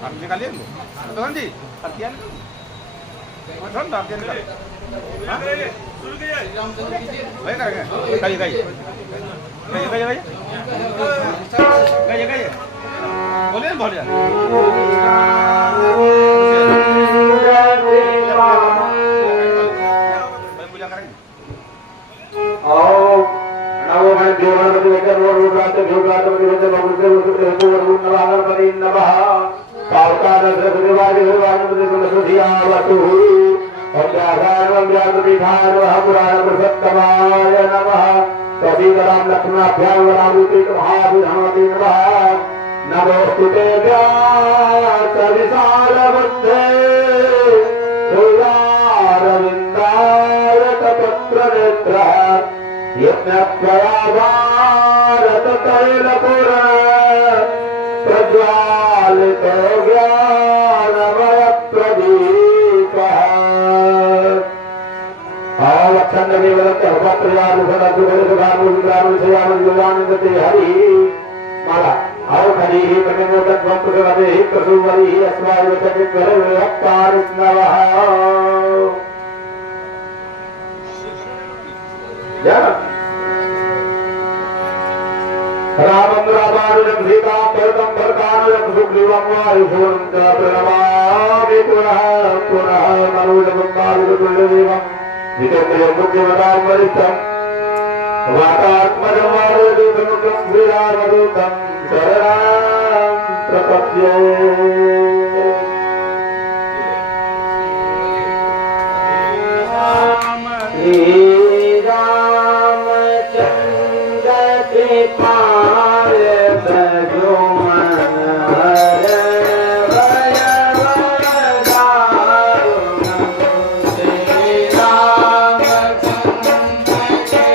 artinya kalian tuh, betul kan sih? Artian kan? Betul nggak artian kan? Hah? Baik kan? Kayu. Boleh. नमोस्तुते व्यासविशालबुद्धे भुजारविन्दाय तपत्रनेत्रः यज्ञत्वया भारततैलपुरा प्रज्वालितो ज्ञानमयप्रदीपः हरि माला आओ खरी ही कटे modak bump करते ही कसुवरी ही अस्वाय बचके करे अवतार स्नवः या रामंद्राबारुजं सीता परतं परकानुजं सुग्रीवं वायुभुवं च प्रणमामि पुनः मनोजगम्बालुतुल्यदेवं जितेन्द्रियं बुद्धिमतां वरिष्ठं वातात्मजं वारुदेवमुखं श्रीरामदूतं शरणं प्रपद्ये श्रीरामचन्द्र कृपाल भजो मन हरे भय वरदारुणं श्रीरामचन्द्र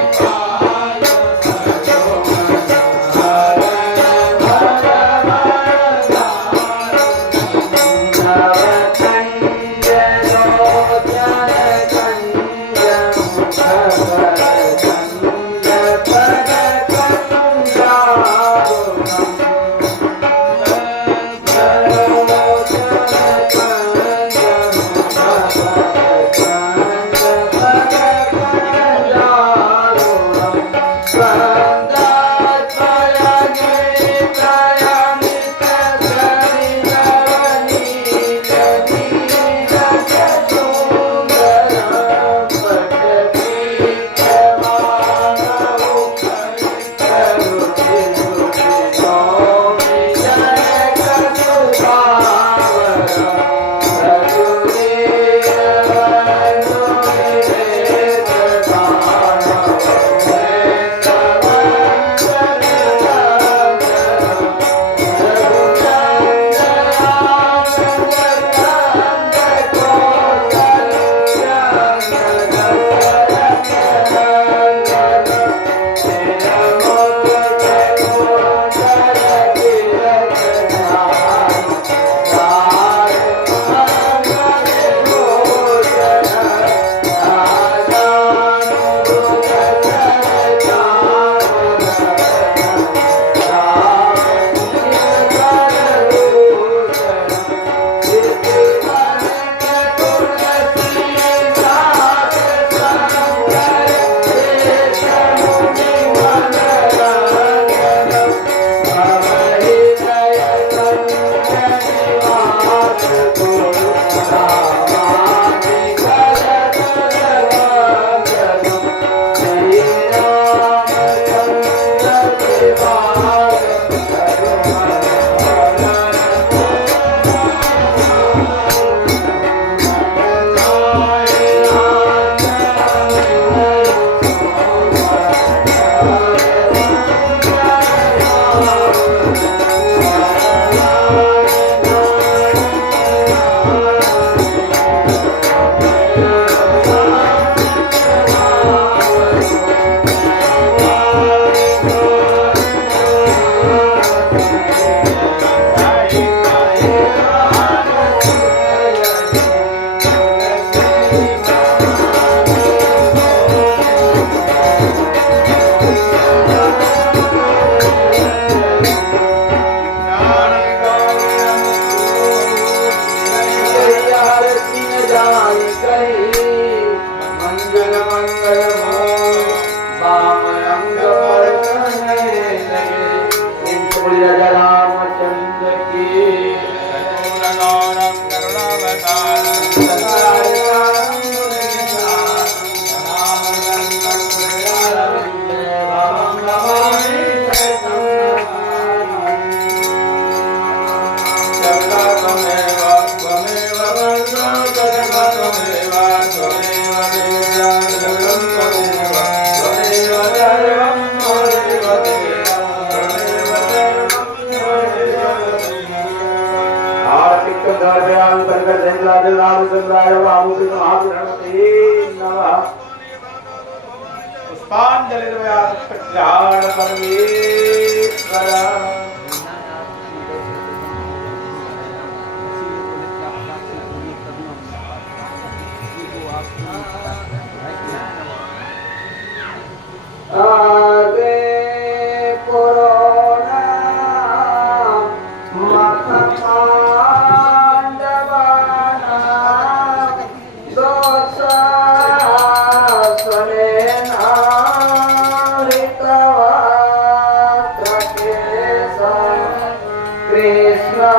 कृपाल भजो मन हरे भय वरदारुणं नवकण्ड लोचन कण्ड समर्पयामि पंकजेन्द्राय रामचंद्राय वामुकृतमहापुरुषे नमः पुष्पांजलि प्रज्ञान परमेश्वर आगे कोरोना माथा पांडवाना दोषा सने नारितवा त्रकेसा कृष्ण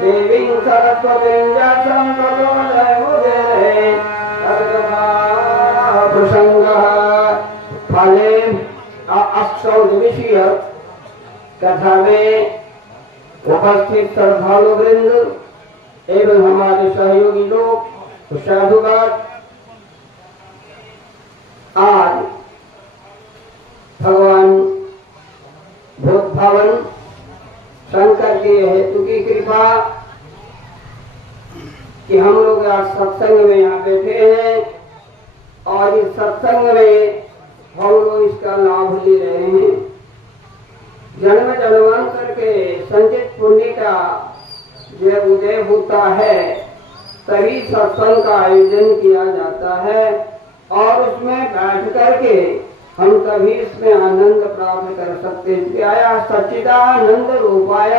देवीं सरस्वतीं व्यासं ततो जयमुदीरये प्रसंगः फले अक्षौ निविष्य कथा में उपस्थित श्रद्धालु वृंद एवं हमारे सहयोगी लोग साधुगण आज भगवान भूतभवन शंकर के हेतु की कृपा कि हम लोग आज सत्संग में यहाँ बैठे हैं और इस सत्संग में हम लोग इसका लाभ ले रहे हैं। जन्म जन्मांतर के संचित पुण्य का जब उदय होता है तभी सत्संग का आयोजन किया जाता है और उसमें बैठ करके हम तभी इसमें आनंद प्राप्त कर सकते हैं। क्या सच्चिदानंद रूपाय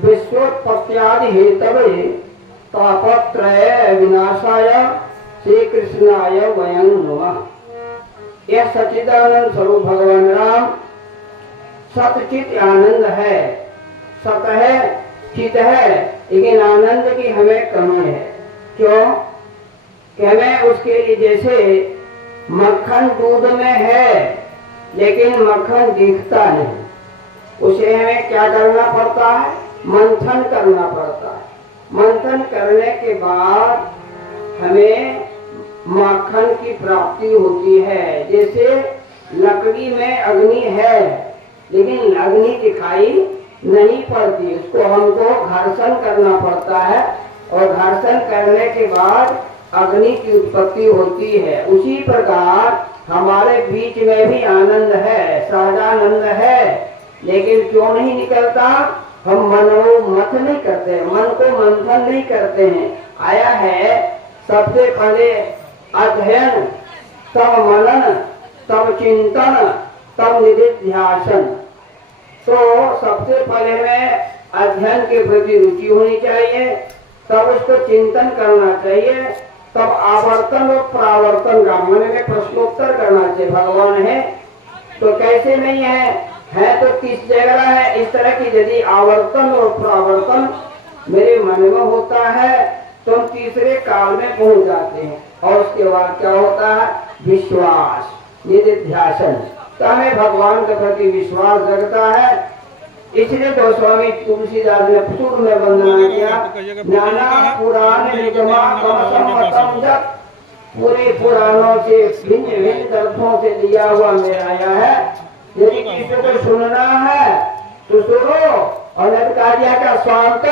विश्वोत्पत्त्यादि हेतवे तापत्रय विनाशाय श्री कृष्णाय वयं नमः। यह सच्चिदानंद स्वरूप भगवान राम सतचित आनंद है, सत है, चित है, लेकिन आनंद की हमें कमी है। क्यों कि हमें उसके लिए जैसे मक्खन दूध में है लेकिन मक्खन दिखता नहीं, उसे हमें क्या करना पड़ता है? मंथन करना पड़ता है। मंथन करने के बाद हमें माखन की प्राप्ति होती है। जैसे लकड़ी में अग्नि है लेकिन अग्नि दिखाई नहीं पड़ती, उसको हमको घर्षण करना पड़ता है और घर्षण करने के बाद अग्नि की उत्पत्ति होती है। उसी प्रकार हमारे बीच में भी आनंद है, सहजानंद है, लेकिन क्यों नहीं निकलता? हम मनोमथ नहीं करते, मन को मंथन नहीं करते हैं। आया है सबसे पहले अध्ययन, तब मनन, तब चिंतन, तब निधिध्यासन। तो सबसे पहले में अध्ययन के प्रति रुचि होनी चाहिए, तब उसको चिंतन करना चाहिए, तब आवर्तन और परावर्तन का मन में प्रश्नोत्तर करना चाहिए। भगवान है तो कैसे नहीं है तो किस जगह है? इस तरह की यदि आवर्तन और परावर्तन मेरे मन में होता है तो हम तीसरे काल में पहुंच जाते हैं। और उसके बाद क्या होता है? विश्वास, निधिध्यासन। तो हमें भगवान के प्रति विश्वास जगता है। इसलिए तो स्वामी तुलसीदास ने पूर्व में वंदना किया, नाना पुराण निगमा कमसम्मतम जप, पूरे पुराणों से भिन्न भिन्न ग्रंथों से लिया हुआ मेरा यह है। यदि किसी को सुनना है तो सुनो। और नरकारिया का स्वांत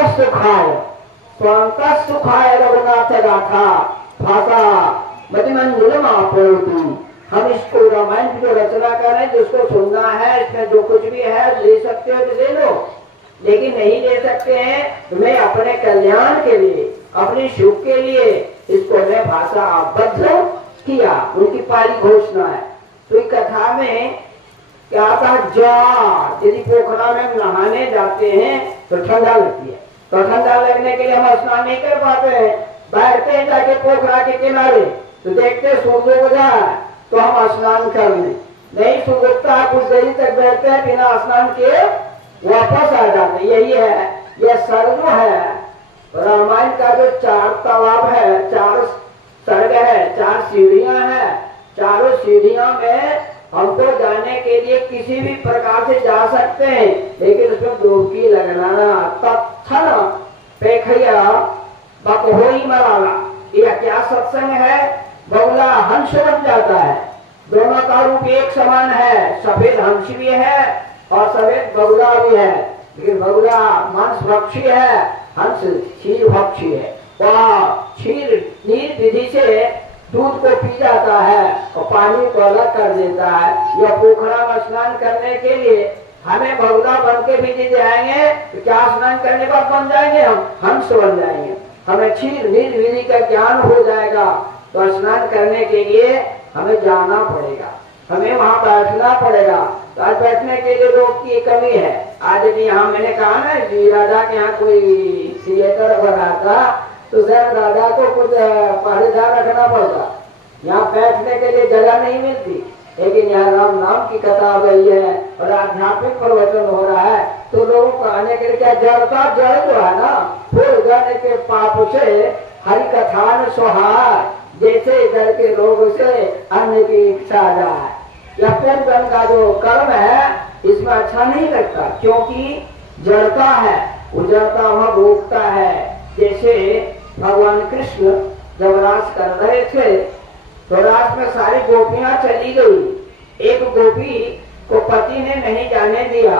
सुखाय रघुनाथ गाथा भाषा मतिमंजुलम आपोतु। हम इसको रामायण की जो रचना कर रहे हैं, जिसको सुनना है, इसमें जो कुछ भी है ले सकते हो तो ले लो, लेकिन नहीं ले सकते हैं तो मैं अपने कल्याण के लिए, अपने सुख के लिए इसको मैं भाषा आबद्ध किया। उनकी पाली घोषणा है। तो इस कथा में क्या था? जाड़, यदि पोखरा में नहाने जाते हैं तो ठंडा लगती है, तो ठंडा लगने के लिए हम स्नान नहीं कर पाते हैं, बैठते हैं जाके पोखरा के किनारे, तो देखते सूर्य उगा तो हम स्नान कर लें। नहीं सूर्यता कुछ देरी तक बैठते हैं, बिना स्नान के वापस आ जाते। यही है, यह सर्ग है रामायण का। जो 4 तालाब है, 4 सर्ग है, 4 सीढ़ियां हैं। चारों सीढ़ियां में हमको जाने के लिए किसी भी प्रकार से जा सकते हैं, लेकिन उसमें डुबकी लगना तत्क्षण पेखिया बकहोई मराला। यह क्या सत्संग है? बगुला हंस बन जाता है। दोनों का रूप एक समान है, सफेद हंस भी है और सफेद बगुला भी है, लेकिन बगुला मांस भक्षी है, हंस क्षीर भक्षी है। वह क्षीर नीर विधि से दूध को पी जाता है और पानी को अलग कर देता है। यह पोखरा में स्नान करने के लिए हमें बगुला बन के भी जाएंगे तो क्या स्नान करने का बन जाएंगे? हम हंस बन जाएंगे। हमें क्षीर नीर विधि का ज्ञान हो जाएगा तो स्नान करने के लिए हमें जाना पड़ेगा, हमें वहाँ बैठना पड़ेगा। तो आज बैठने के लिए लोग की कमी है। आज भी यहाँ मैंने कहा ना जी राजा के यहाँ कोई थिएटर बना था तो सर राजा को कुछ पहरेदार रखना पड़ता, यहाँ बैठने के लिए जगह नहीं मिलती। लेकिन यहाँ राम नाम की कथा हो रही है और आध्यात्मिक प्रवचन हो रहा है तो लोगों को आने के लिए क्या जड़ता जड़ तो है ना, फूल जाने के पाप से हरि कथा न सुहार, जैसे इधर के लोगों से अन्य की इच्छा जाए। यह पूर्व का जो कर्म है इसमें अच्छा नहीं लगता, क्योंकि जड़ता है, उजड़ता हुआ रोकता है। जैसे भगवान कृष्ण जब राज कर रहे थे तो रात में सारी गोपियां चली गई। एक गोपी को पति ने नहीं जाने दिया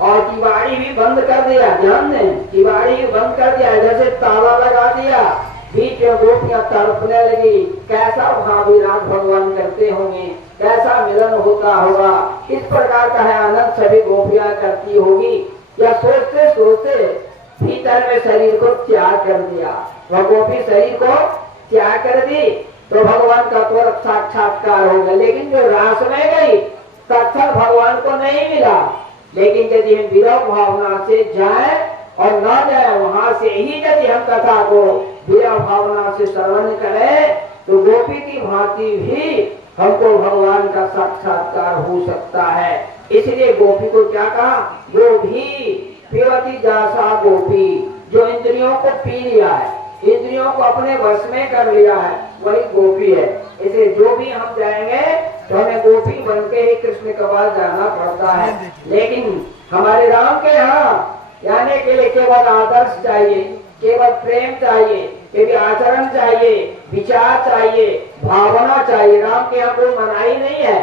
और किवाड़ी भी बंद कर दिया। ध्यान दें, किवाड़ी भी बंद कर दिया, जैसे ताला लगा दिया। बीच में गोपियां तड़पने लगी, कैसा भावीराज भगवान करते होंगे, कैसा मिलन होता होगा। इस प्रकार का है आनंद सभी गोपियां करती होगी। या सोचते सोचते भीतर में शरीर को त्याग कर दिया। वह गोपी शरीर को त्याग कर दी तो भगवान का तुरंत साक्षात्कार हो गया। लेकिन जो रास में गई तत्क्षण भगवान को नहीं मिला। लेकिन यदि हम विरह भावना से जाए और न जाए, वहां से ही यदि हम कथा को विरह भावना से श्रवण करें तो गोपी की भांति भी हमको भगवान का साक्षात्कार हो सकता है। इसलिए गोपी को क्या कहा? गोभी पीवती जासा गोपी, जो इंद्रियों को पी लिया है, इंद्रियों को अपने वश में कर लिया है, वही गोपी है। इसलिए जो भी हम जाएंगे तो हमें गोपी बन के ही कृष्ण के पास जाना पड़ता है। लेकिन हमारे राम के यहाँ जाने के लिए केवल आदर्श चाहिए, केवल प्रेम चाहिए, केवल आचरण चाहिए, विचार चाहिए, भावना चाहिए। राम के यहाँ कोई मनाही नहीं है,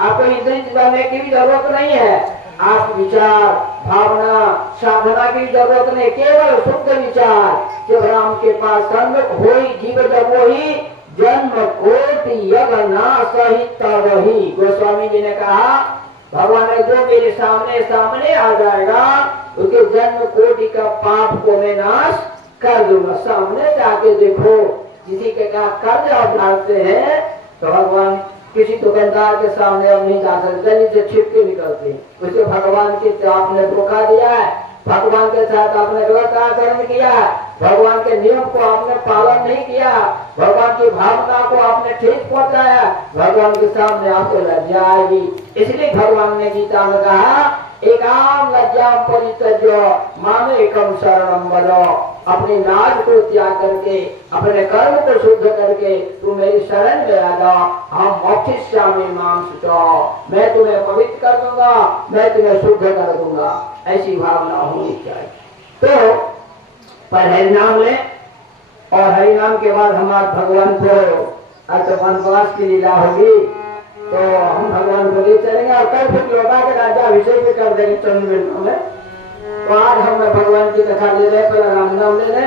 आपको इंद्रिय करने की भी जरूरत नहीं है। आप विचार, भावना, साधना की जरूरत नहीं, केवल शुद्ध विचार। जब राम के पास संग होई जीव जब वही, जन्म कोटि यज्ञ ना सहित वही। गोस्वामी जी ने कहा भगवान ने जो मेरे सामने सामने आ जाएगा उसके जन्म कोटि का पाप को मैं नाश कर दूंगा। सामने जाके देखो, किसी के कहा कर्ज आप डालते हैं तो भगवान किसी दुकानदार के सामने अब नहीं जा सकते, गली से छिप के निकलते। उसे भगवान के आपने धोखा दिया है, भगवान के साथ आपने गलत आचरण किया, भगवान के नियम को आपने पालन नहीं किया, भगवान की भावना को आपने ठेस पहुंचाया, भगवान के सामने आपको लज्जा आएगी। इसलिए भगवान ने गीता में कहा एकाम लज्जा परित्यज्य माम एकम शरणम बलो। अपनी लाज को त्याग करके, अपने कर्म को शुद्ध करके तू मेरी शरण में आ जा। हम मोक्षिष्यामि मां शुचो, मैं तुम्हें पवित्र कर दूंगा, मैं तुम्हें शुद्ध कर दूंगा। ऐसी भावना होनी चाहिए। तो पर हरि नाम ले, और हरि नाम के बाद हमारे भगवान को वनवास की लीला होगी तो हम भगवान को ले चलेंगे और कल फिर लौटा के राजा अभिषेक भी कर देंगे चंद मिनटों में। तो आज हम भगवान की कथा ले रहे, पहले राम नाम ले रहे।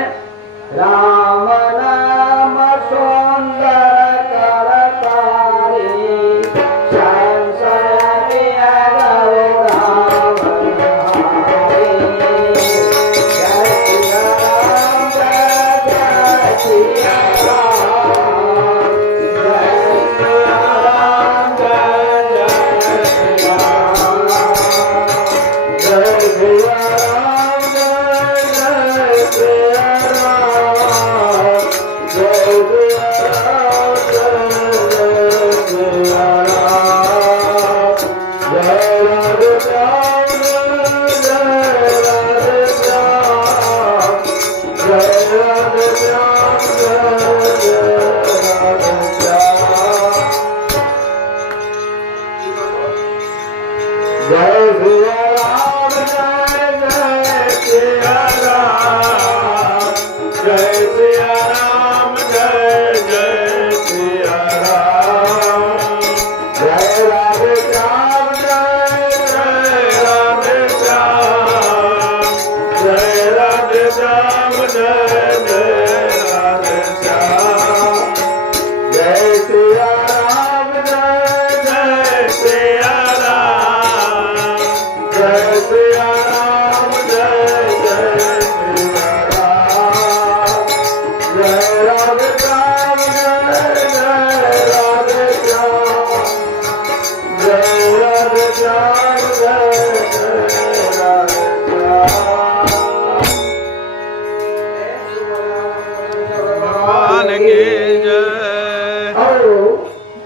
राम नाम सुंदर करतारी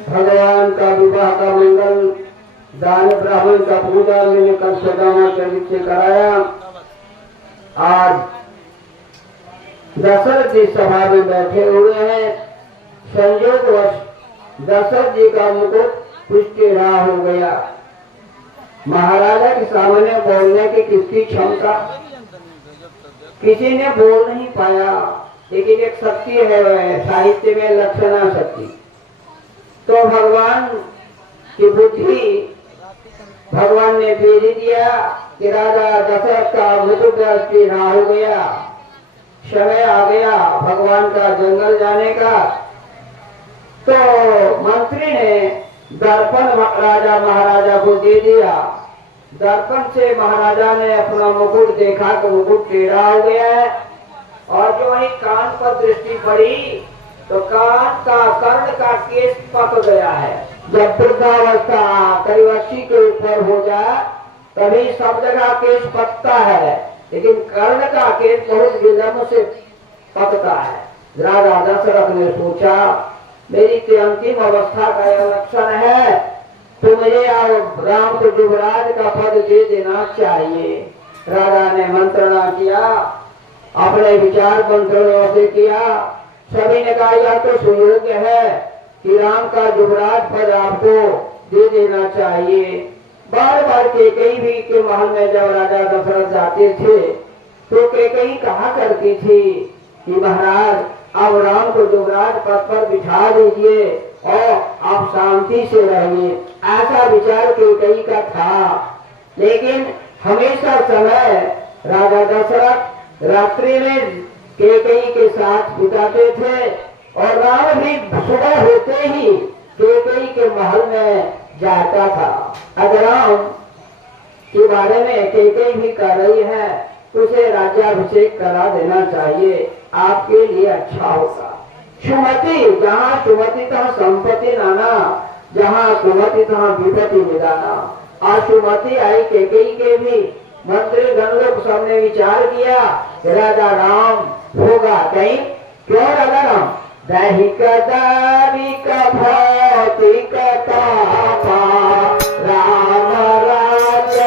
भगवान का विवाह का मंगल दान ब्राह्मण का पूजा मैंने कल सजाना से कराया। आज दशरथ जी सभा में बैठे हुए हैं। संयोगवश दशरथ जी का मुकुट कुछ टेढ़ा हो गया। महाराजा के सामने बोलने की किसकी क्षमता? किसी ने बोल नहीं पाया। लेकिन एक शक्ति है साहित्य में, लक्षणा शक्ति। तो भगवान की बुद्धि भगवान ने भेज दिया कि राजा दशरथ का मृत्युग्रस्त ना हो गया, समय आ गया भगवान का जंगल जाने का। तो मंत्री ने दर्पण राजा महाराजा को दे दिया। दर्पण से महाराजा ने अपना मुकुट देखा तो मुकुट टेढ़ा हो गया है, और जो वही कान पर दृष्टि पड़ी तो कान का कर्ण का केश पक गया है। जब वृद्धावस्था करीब 80 के ऊपर हो जाए तभी सब जगह केश पकता है, लेकिन कर्ण का केश बहुत विलंब से पकता है। राजा दशरथ ने सोचा मेरी के अंतिम अवस्था का यह लक्षण है, तो मुझे राम को युवराज का पद दे देना चाहिए। राजा ने मंत्रणा किया, अपने विचार मंत्रणों से किया। सभी ने कहा यह तो सुयोग्य है कि राम का युवराज पद आपको दे देना चाहिए। बार बार कैकेयी भी के महल में जब राजा दशरथ जाते थे तो कैकेयी कहा करती थी कि महाराज अब राम को युवराज पद पर बिठा दीजिए और आप शांति से रहिए। ऐसा विचार कैकेयी का था, लेकिन हमेशा समय राजा दशरथ रात्रि में कैकेयी के साथ बिताते थे, और राम भी सुबह होते ही कैकेयी के महल में जाता था। अगर राम के बारे में कैकेयी भी कर रही है तो उसे राज्याभिषेक करा देना चाहिए, आपके लिए अच्छा होगा। सुमति जहाँ सुमति तहाँ संपत्ति नाना, जहाँ सुमति तहाँ विपत्ति निदाना। आज सुमति आई कैकेयी के भी मंत्री गण लोग सबने विचार किया राजा राम होगा कहीं, क्यों राजा राम? दैहिक दारिक भौतिक तापा राम राज्य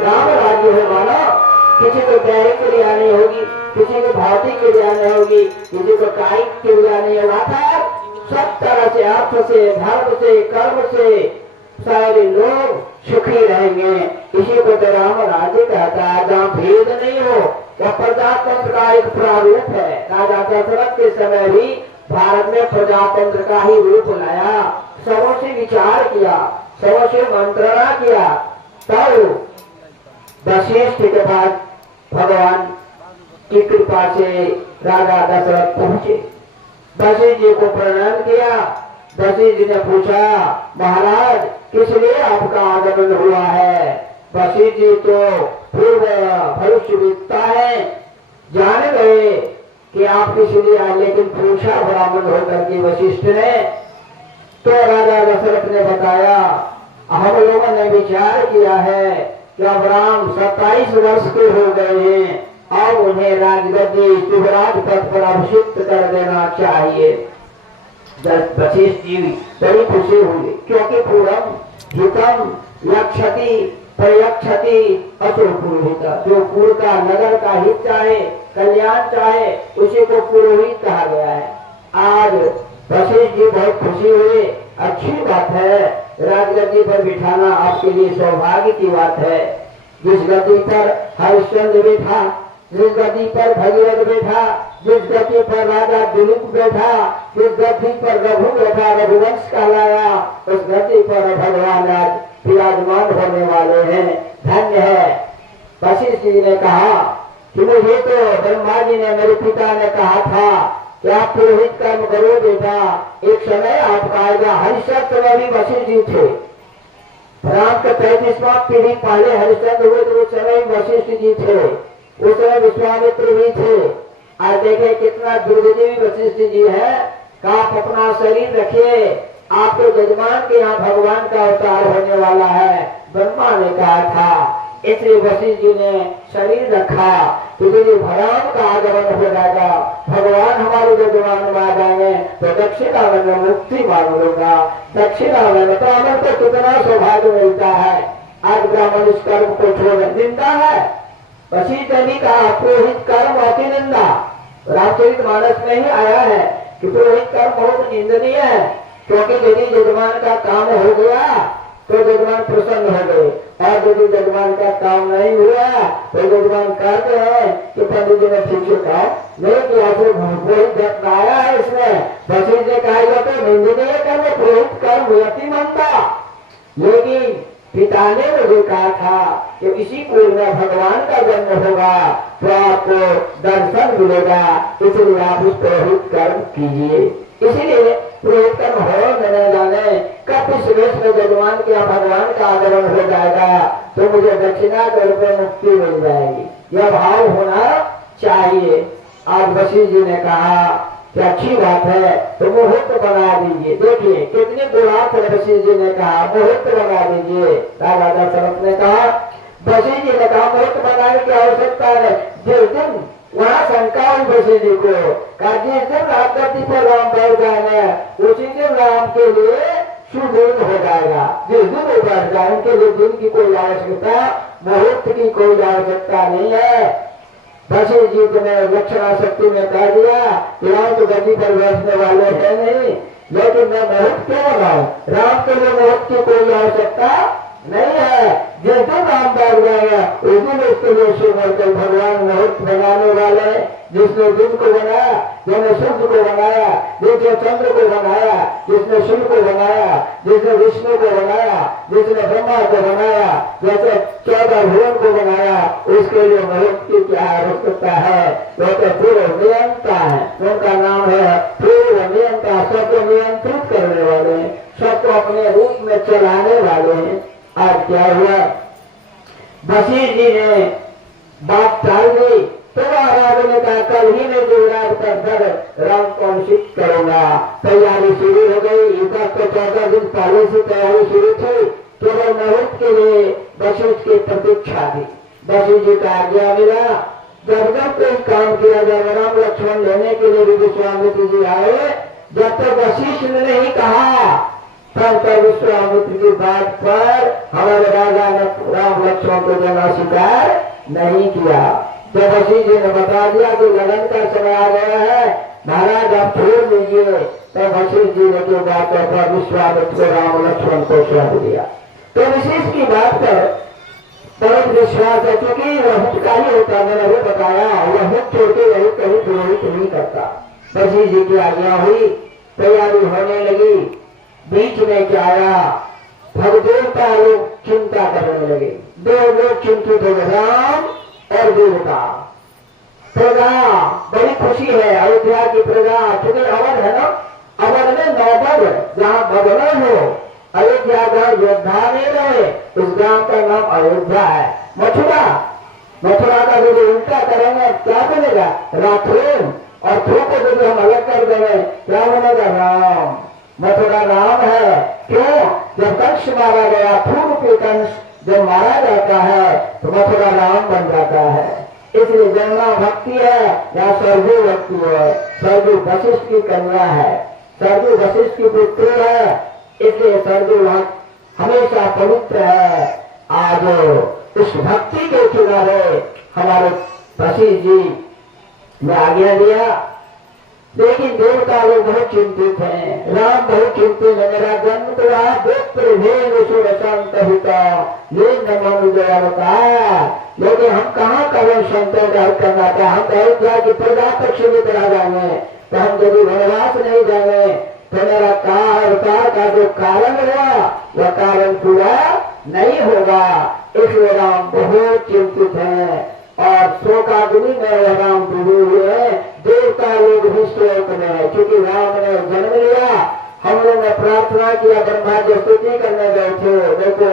राम राज्य होगा ना। किसी को दैहिक क्रिया नहीं होगी, किसी को भौतिक क्रिया नहीं होगी, किसी को कायिक क्रिया नहीं होगा था। सब तरह से अर्थ से धर्म से कर्म से सारे लोग सुखी रहेंगे। इसी को तो राम राज्य कहता है, जहाँ भेद नहीं हो। वह प्रजातंत्र का एक प्रारूप है। राजा दशरथ के समय भी भारत में प्रजातंत्र का ही रूप लाया। सबों से विचार किया, सबों से मंत्रणा किया, तब वशिष्ठ के पास भगवान की कृपा से राजा दशरथ पहुंचे। वशिष्ठ जी को प्रणाम किया। वशिष्ठ जी ने पूछा महाराज किस लिए आपका आगमन हुआ है? वशिष्ठ जी तो पूर्व भविष्यवेत्ता है, जान गए कि आप किस लिए आए, लेकिन पूछा ब्राह्मण होकर के वशिष्ठ ने। तो राजा दशरथ ने बताया हम लोगों ने विचार किया है कि अब राम 27 वर्ष के हो गए हैं, अब उन्हें राजगद्दी युवराज पद पर अभिषिक्त कर देना चाहिए। वशिष्ठ जी बड़ी खुशी हुई, क्योंकि पूर्वम हितम लक्षति प्रयक्षति असुर पुरोहित। जो पूर्व का नगर का हित चाहे, कल्याण चाहे, उसी को पुरोहित कहा गया है। आज वशिष्ठ जी बहुत खुशी हुए, अच्छी बात है। राजगद्दी पर बिठाना आपके लिए सौभाग्य की बात है। जिस गद्दी पर हरिश्चंद्र बैठा, जिस गद्दी पर भगीरथ बैठा, जिस गद्दी पर राजा दिलीप बैठा, जिस गद्दी पर रघु बैठा, रघुवंश कहलाया, उस गद्दी पर भगवान आज विराजमान होने वाले हैं। धन्य है। वशिष्ठ जी ने कहा कि मुझे तो ब्रह्मा जी ने, मेरे पिता ने कहा था कि आप पुरोहित कर्म करो बेटा, एक समय आपका आएगा। हरिश्चंद्र में भी वशिष्ठ जी थे। राम के 35वां पीढ़ी पहले हरिश्चंद्र हुए तो उस समय वशिष्ठ जी थे, उस समय विश्वामित्र भी थे। आज देखे कितना दुर्गदेवी वशिष्ठ जी है। आप अपना शरीर रखिए, आपके जजमान के यहाँ भगवान का अवतार होने वाला है, ब्रह्मा ने कहा था। इसलिए वशिष्ठ जी ने शरीर रखा कि यदि भगवान का आगमन हो जाएगा, भगवान हमारे जजमान में आ जाएंगे तो दक्षिणावन में मुक्ति मांग लूंगा। दक्षिणावन में तो हमें तो कितना सौभाग्य मिलता है। आज ब्राह्मण इस कर्म को छोड़ निंदा है। वशिष्ठ ने कहा पुरोहित कर्म अति निंदा। रामचरित मानस में ही आया है कि पुरोहित कर्म बहुत निंदनीय है, क्योंकि यदि जजमान का काम हो गया तो जजमान प्रसन्न हो गए, और यदि जजमान का काम नहीं हुआ तो जजमान कहते हैं कि पंडित जी ने ठीक से काम नहीं किया, सिर्फ पुरोहित आया है इसमें। वशिष्ठ ने कहा यह तो निंदनीय कर्म, पुरोहित कर्म व्यक्ति मानता। लेकिन पिता ने मुझे कहा था कि इसी कुल में भगवान का जन्म होगा तो आपको दर्शन मिलेगा, इसलिए आप उस पुरोहित कर्म कीजिए। इसीलिए पुरोहित कर्म हो न जाने कब इस वेश में यजमान किया भगवान का आगमन हो जाएगा तो मुझे दक्षिणा के रूप में मुक्ति मिल जाएगी, यह भाव होना चाहिए। आज वशिष्ठ जी ने कहा कि अच्छी बात है तो मुहूर्त बना दीजिए। देखिए कितने बुढ़ात वशिष्ठ जी ने कहा मुहूर्त बना दीजिए। राजा दशरथ ने कहा, वशिष्ठ जी ने कहा मुहूर्त बनाने की आवश्यकता है। जिस दिन वहाँ शंका हुई वशिष्ठ जी को, कहा जिस दिन राजगद्दी पर राम बैठ जाएंगे उसी दिन राम के लिए शुभ दिन हो जाएगा। जिस दिन वो बैठ जाए उनके लिए दिन की कोई आवश्यकता, मुहूर्त की कोई आवश्यकता नहीं है। वशिष्ठ जी ने लक्षणा शक्ति में कह दिया कि राम तो गद्दी पर बैठने वाले हैं नहीं, लेकिन मैं मुहूर्त क्यों बनाऊं? राम के लिए मुहूर्त की कोई आवश्यकता नहीं है। जिस दिन राम बैठ जाएगा उस दिन उसके लिए शुभ होकर भगवान मुहूर्त बनाने वाले। जिसने दिन को बनाया, जिसने सूर्य को बनाया, जिसने चंद्र को बनाया, जिसने शिव को बनाया, जिसने विष्णु को बनाया, जिसने ब्रह्मा को बनाया, जैसे 14 भुवन को बनाया, उसके लिए मुहूर्त की क्या आवश्यकता है? वो तो पूर्व नियंता है, उनका नाम है पूर्व नियंता। सबको नियंत्रित करने वाले हैं, सबको अपने रूप में चलाने वाले हैं। आज क्या हुआ, वशिष्ठ जी ने बात टाल दी तो महाराज ने कहा कल ही मैं युवराज कर राम को अनुष्ठित करूंगा। तैयारी शुरू हो गई। युद्ध को 14 दिन पहले से तैयारी शुरू थी। केवल मुहूर्त के लिए वशिष्ठ की प्रतीक्षा थी। वशिष्ठ जी का आज्ञा मिला। जब जब कोई काम किया जाए राम लक्ष्मण लेने के लिए भी विश्वामित्र जी आए, जब तक वशिष्ठ ने नहीं कहा तब तक विश्वामित्र की बात पर हमारे राजा ने राम लक्ष्मण को देना स्वीकार नहीं किया। जब वशिष्ठ जी ने बता दिया कि लगन का समय आ गया है, महाराज आप छोड़ लीजिए, तब वशिष्ठ जी ने क्यों बात पर विश्वामित्र को राम लक्ष्मण को सौंप दिया। तो विशेष की बात पर बहुत विश्वास है, क्योंकि वह हित का ही होता। मैंने वो बताया वह हित छोड़ के वही कहीं पुरोहित नहीं करता। वशिष्ठ जी की आज्ञा हुई, तैयारी होने लगी। बीच में क्या आया, भगदेवता लोग चिंता करने लगे। दो लोग चिंतित हो गए, राम और देवता। प्रजा बड़ी खुशी है, अयोध्या की प्रजा, क्योंकि अवध है ना, अवध में नौबद जहाँ भगवान हो, अयोध्या गांव योद्धा में रहे, उस गांव का नाम अयोध्या है। मथुरा, मथुरा का यदि उल्टा करेंगे क्या बनेगा, राथोन, और थो को यदि हम अलग कर देंगे क्या बनेगा, राम। मथुरा राम है। क्यों? जब कंस मारा गया, पूर्व के कंस जब मारा जाता है तो मथुरा राम बन जाता है। इसलिए जन्मा भक्ति है या सरजू भक्ति है। सरजू वशिष्ठ की कन्या है, सरजू वशिष्ठ की पुत्री है, इसलिए सरजू हमेशा पवित्र है। आज इस भक्ति के किनारे हमारे वशिष्ठ जी ने आज्ञा दिया। लेकिन देवता लोग बहुत चिंतित हैं, राम बहुत चिंतित है। मेरा जन्म तो रहा शांत होता, लेकिन हम कहाँ करें संतों का करना था। हम अयोध्या की प्रजा तक सीमित रह जाएंगे, तो हम यदि वनवास नहीं जाएंगे तो मेरा अवतार का जो कारण हुआ वह कारण पूरा नहीं होगा। इसलिए राम बहुत चिंतित है और शोकाग्नि में राम डूबे हुए हैं। देवता लोग भी शोक में है, क्योंकि राम ने जन्म लिया। हम लोग ने प्रार्थना किया, ब्रह्मा जी स्तुति करने गए थे, देखो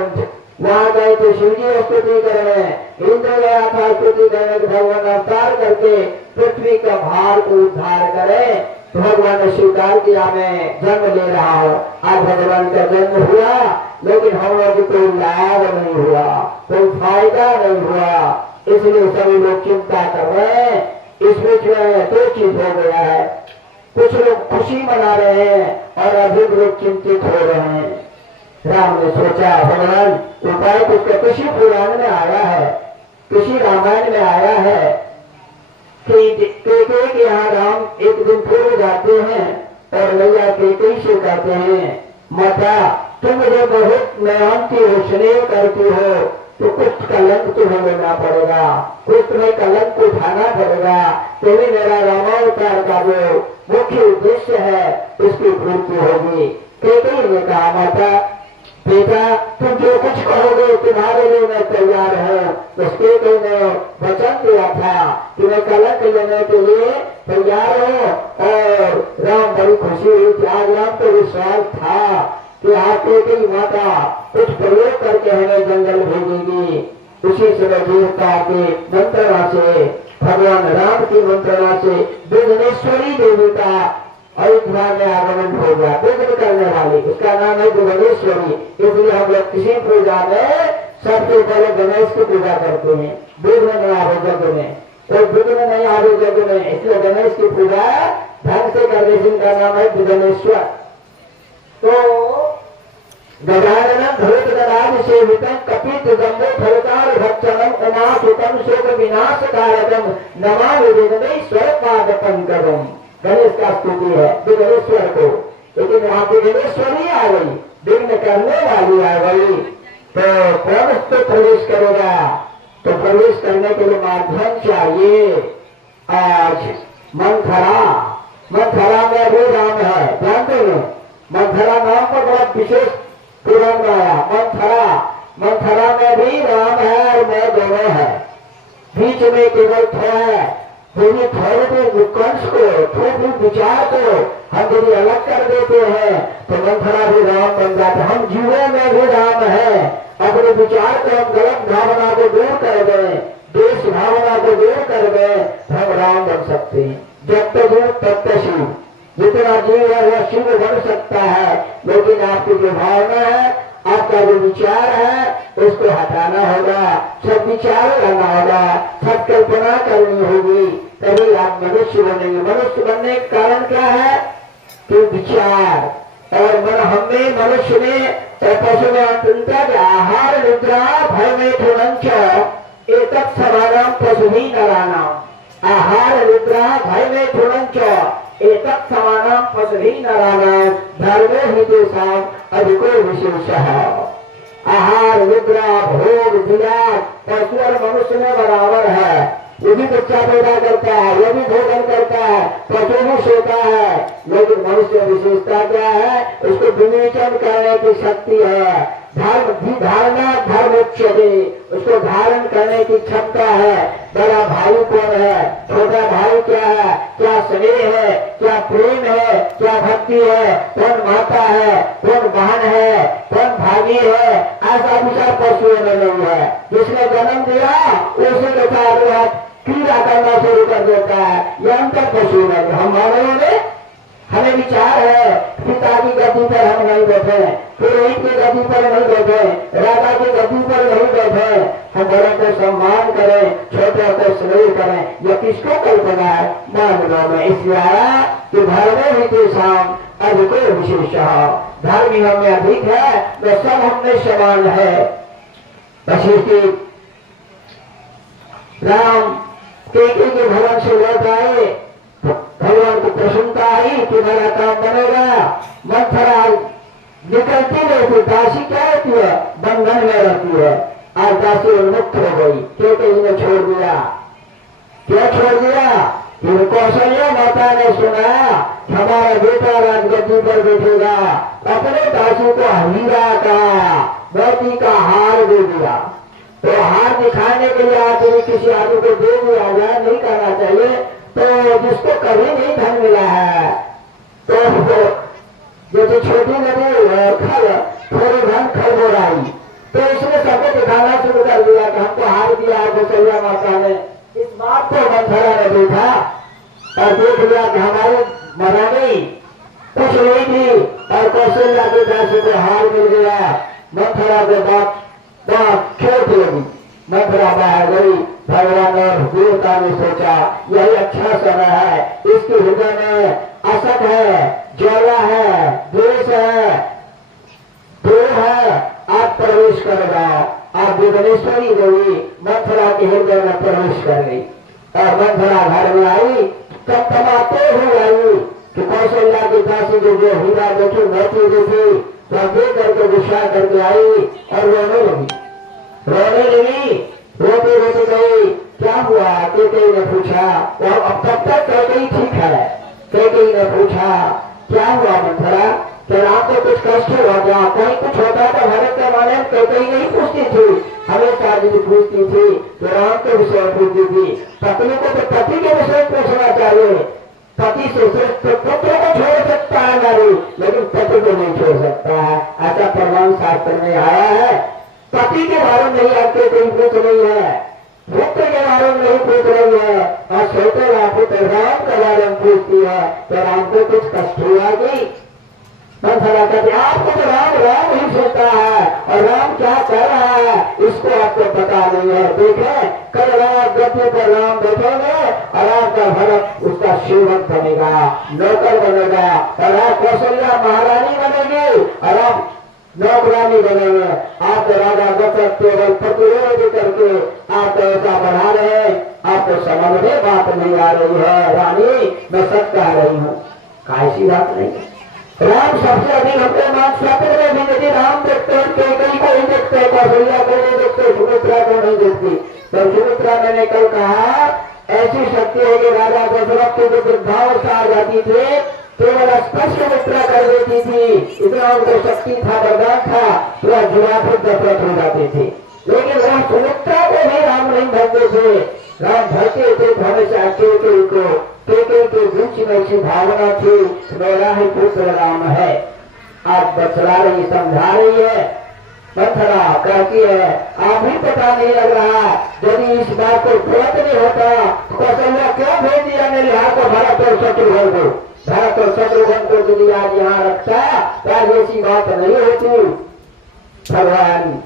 वहां गए थे शिव जी स्तुति करने, इंद्र गया था स्तुति करने के भगवान अवतार करके पृथ्वी का भार को उद्धार करे। तो भगवान ने स्वीकार किया मैं जन्म ले रहा हूँ। आज भगवान का जन्म हुआ, लेकिन हम लोग को कोई लाभ नहीं हुआ, कोई फायदा नहीं हुआ। इसलिए सभी लोग चिंता कर रहे हैं। इस बीच में दो चीज हो गया है, कुछ लोग खुशी मना रहे हैं और अधिक लोग चिंतित हो रहे हैं। राम ने सोचा भगवान उपाय कुछ किसी पुराण में आया है, किसी रामायण में आया है कि यहाँ राम एक दिन पूर्व जाते हैं और मैया केकई से कहते हैं, माता तुम मुझे बहुत मेहनती हो, स्नेह करती हो, तो कुछ कलंक तुम्हें लेना पड़ेगा, कुछ तुम्हें कलंक को उठाना पड़ेगा। तुम्हें मेरा रामावतार का जो मुख्य उद्देश्य है उसकी पूर्ति होगी। कैकेयी ने कहा, माता बेटा तुम जो कुछ कहोगे तुम्हारे लिए मैं तैयार हूँ। उसके तो ने वचन दिया था कि मैं कलंक लेने के लिए तैयार हूँ। और राम बड़ी खुशी हुई थी। आज राम को विश्वास था कि आपके की माता कुछ प्रयोग करके हमें जंगल भेजेगी। उसी समय देवता के मंत्रणा से, भगवान राम की मंत्रणा से विघ्नेश्वरी देवी का अयोध्या में आगमन हो गया। विघ्न करने वाली, उसका नाम है विघ्नेश्वरी। इसलिए हम लोग किसी पूजा में सबसे पहले गणेश की पूजा करते हैं। विघ्न नहीं आवे यज्ञ में, कोई विघ्न नहीं आवे यज्ञ में, इसलिए गणेश की पूजा ढंग से करने, जिनका नाम है विघ्नेश्वर। तो गजानन भूत गणाद सेवितम कपित जम्बो फलकार भक्षणम उमासुतम शोक विनाश कारकम नमामि विघ्नेश्वर पाद पंकजम। गणेश का स्तुति है विघ्नेश्वर को, लेकिन वहां पे विघ्नेश्वरी आ गई, विघ्न करने वाली आ गई। तो प्रवेश तो प्रवेश करेगा, तो प्रवेश करने के लिए माध्यम चाहिए। आज मंथरा में भी राम है, जानते हैं मंथरा नाम पर बड़ा विशेष पुराण आया। मंथरा में भी राम है और मैं दोनों है, बीच में केवल थोड़ा है। यदि थोड़े भी कंस को, थोड़े विचार को हम यदि अलग कर देते हैं तो मंथरा भी राम बन जाते। हम जीवों में भी राम है। अपने विचार को हम गलत भावना को दूर कर दें, देश भावना को दूर कर दें, हम राम बन सकते हैं। जब तक जीव तब तक शिव, जितना जीव है वह शिव बन सकता है। लेकिन आपकी जो भावना है, आपका जो विचार है, उसको हटाना होगा, सब विचार करना होगा, सब कल्पना करनी होगी, तभी आप मनुष्य बनेंगे। मनुष्य बनने का कारण क्या है? तो विचार और मन हमें मनुष्य में पशु में अंततः आहार निद्रा भय में थोड़ंच एक समानाम पशु ही नरानाम। आहार निद्रा भय में थोड़ंच एक समानाम पशु ही नरानाम धर्मो ही देशाम अधिको विशेष। आहार निद्रा भोग विलास पशु और मनुष्य में बराबर है। वो भी बच्चा पैदा करता है, वो भी भोजन करता है, पशु भी सोता है, लेकिन मनुष्य विशेषता क्या है? उसको विवेचन करने की शक्ति है। धारणा धर्म उच्चते, उसको धारण करने की क्षमता है। बड़ा भाई कौन है, छोटा भाई क्या है, क्या स्नेह है, क्या प्रेम है, क्या भक्ति है, कौन माता है, कौन बहन है, कौन भाभी है, ऐसा विचार पशुओं में नहीं है। जिसने जन्म दिया उसी के साथ क्रीड़ा करना शुरू कर देता है। यह अंतर पशु में। हम मानव में हमें विचार है, पिता की गद्दी पर हम नहीं बैठे, पुरोहित की गद्दी पर नहीं बैठे, राजा की गद्दी पर नहीं बैठे। हम बड़ों को सम्मान करें, छोटों को स्नेह करें। यह किसको कल्पना है? मानव में। इसलिए आया कि धर्म ही शाम अधिको विशेष, धर्म ही हमें अधिक है, तो सब हमने समान है। वशिष्ठ राम कैकेयी के भवन से लौट आए, भगवान को प्रसन्नता आई कि मेरा काम बनेगा। मंथरा निकलती नहीं थी, दासी क्या रहती है? बंधन में रहती है। आज दासी उन्मुक्त हो गई, कैकेयी ने छोड़ दिया। क्या छोड़ दिया? कौशल्या माता ने सुना हमारा बेटा राजगद्दी पर बैठेगा, अपने दासी को हीरा का मोती का हार दे दिया। तो हार दिखाने के लिए आदमी किसी आदमी को दे दिया जाए, नहीं करना चाहिए। तो जिसको कभी नहीं धन मिला है, तो जैसे छोटी नदी खल थोड़ी धन खरबोराई, तो उसने सबको दिखाना शुरू कर दिया कि हमको हार दिया है कौशल्या माता ने। इस बात को मंथरा ने देखा और देख लिया कि हमारी मना नहीं, कुछ नहीं थी, और कौशल्या के दासी को हार मिल गया। मंथरा के बात चोट लगी, मंथरा बाहर गई। भगवान और देवता ने सोचा यही अच्छा समय है, इसके हृदय में असत है, ज्वाला है, द्वेष है, देह है, आप प्रवेश करेगा। आप विघ्नेश्वरी देवी मंथरा के हृदय में प्रवेश कर गई और मंथरा घर में आई। तब तमाते हुए आई कि कौशल्या की दासी जो हीरा देखी, मोती देखी, तो देख करके गुस्सा करके आई और रोने लगी। रोने कैकेयी ने पूछा, और अब तब तक कैकेयी ठीक है। कैकेयी ने पूछा, क्या हुआ मंथरा, क्या राम को कुछ कष्ट हुआ क्या? कोई कुछ होता तो भरत के बारे में कैकेयी नहीं पूछती थी, हमेशा जी पूछती थी, तो राम के विषय में पूछती थी। पत्नी को तो पति के विषय में पूछना चाहिए, पति से सिर्फ पुत्र को छोड़ सकता है नारी, लेकिन पति को नहीं छोड़ सकता है। ऐसा प्रमाण शास्त्र में आया है। पति के बारे में नहीं आके कोई पूछ नहीं है, पुत्र के बारे में नहीं पूछ रही है, और छोटे पुत्र राम के बारे में पूछती है, तो राम को कुछ कष्ट हुआ कि मंथरा कहते आपको तो राम राम ही सोचता है, और राम क्या कर रहा है इसको आपको पता नहीं है। देखें कल रात गद्दी पर राम बैठेंगे और आपका भरत उसका सेवक बनेगा, नौकर बनेगा, और आप कौशल्या महारानी बनेगी और आप नौकरानी बनेंगे। आप राजा दशरथ केवल प्रतिरोध करके आप ऐसा बढ़ा रहे हैं, आपको समझ में बात नहीं आ रही है। रानी मैं सच कह रही हूँ, ऐसी बात नहीं है। राम सबसे अधिक हमको मान सत्र में भी यदि राम देखते हैं, कैकेयी को ही देखते हैं, कौशल्या को नहीं देखते, सुमित्रा को नहीं देखती। तो सुमित्रा मैंने कल कहा ऐसी शक्ति है कि राजा दशरथ के जो वृद्धावस्था आ जाती थी केवल स्पर्श सुमित्रा कर देती थी, इतना उनको शक्ति था, वरदान था, पूरा जुड़ा फिर दशरथ हो जाते थे। लेकिन वह सुमित्रा को भी राम नहीं भरते थे, राम भरते थे हमेशा कैकेयी को। कैकेयी के बीच में ऐसी भावना थी मेरा ही पुत्र राम है। आप बचला रही समझा रही है, मंथरा कहती है आप भी पता नहीं लग रहा, यदि इस बात को तुरंत नहीं होता कौशल्या क्यों भेज दिया मेरे हाथ को भरत और शत्रुघ्न को? भरत और शत्रुघ्न को यदि आज यहाँ रखता तो आज ऐसी बात नहीं होती। भगवान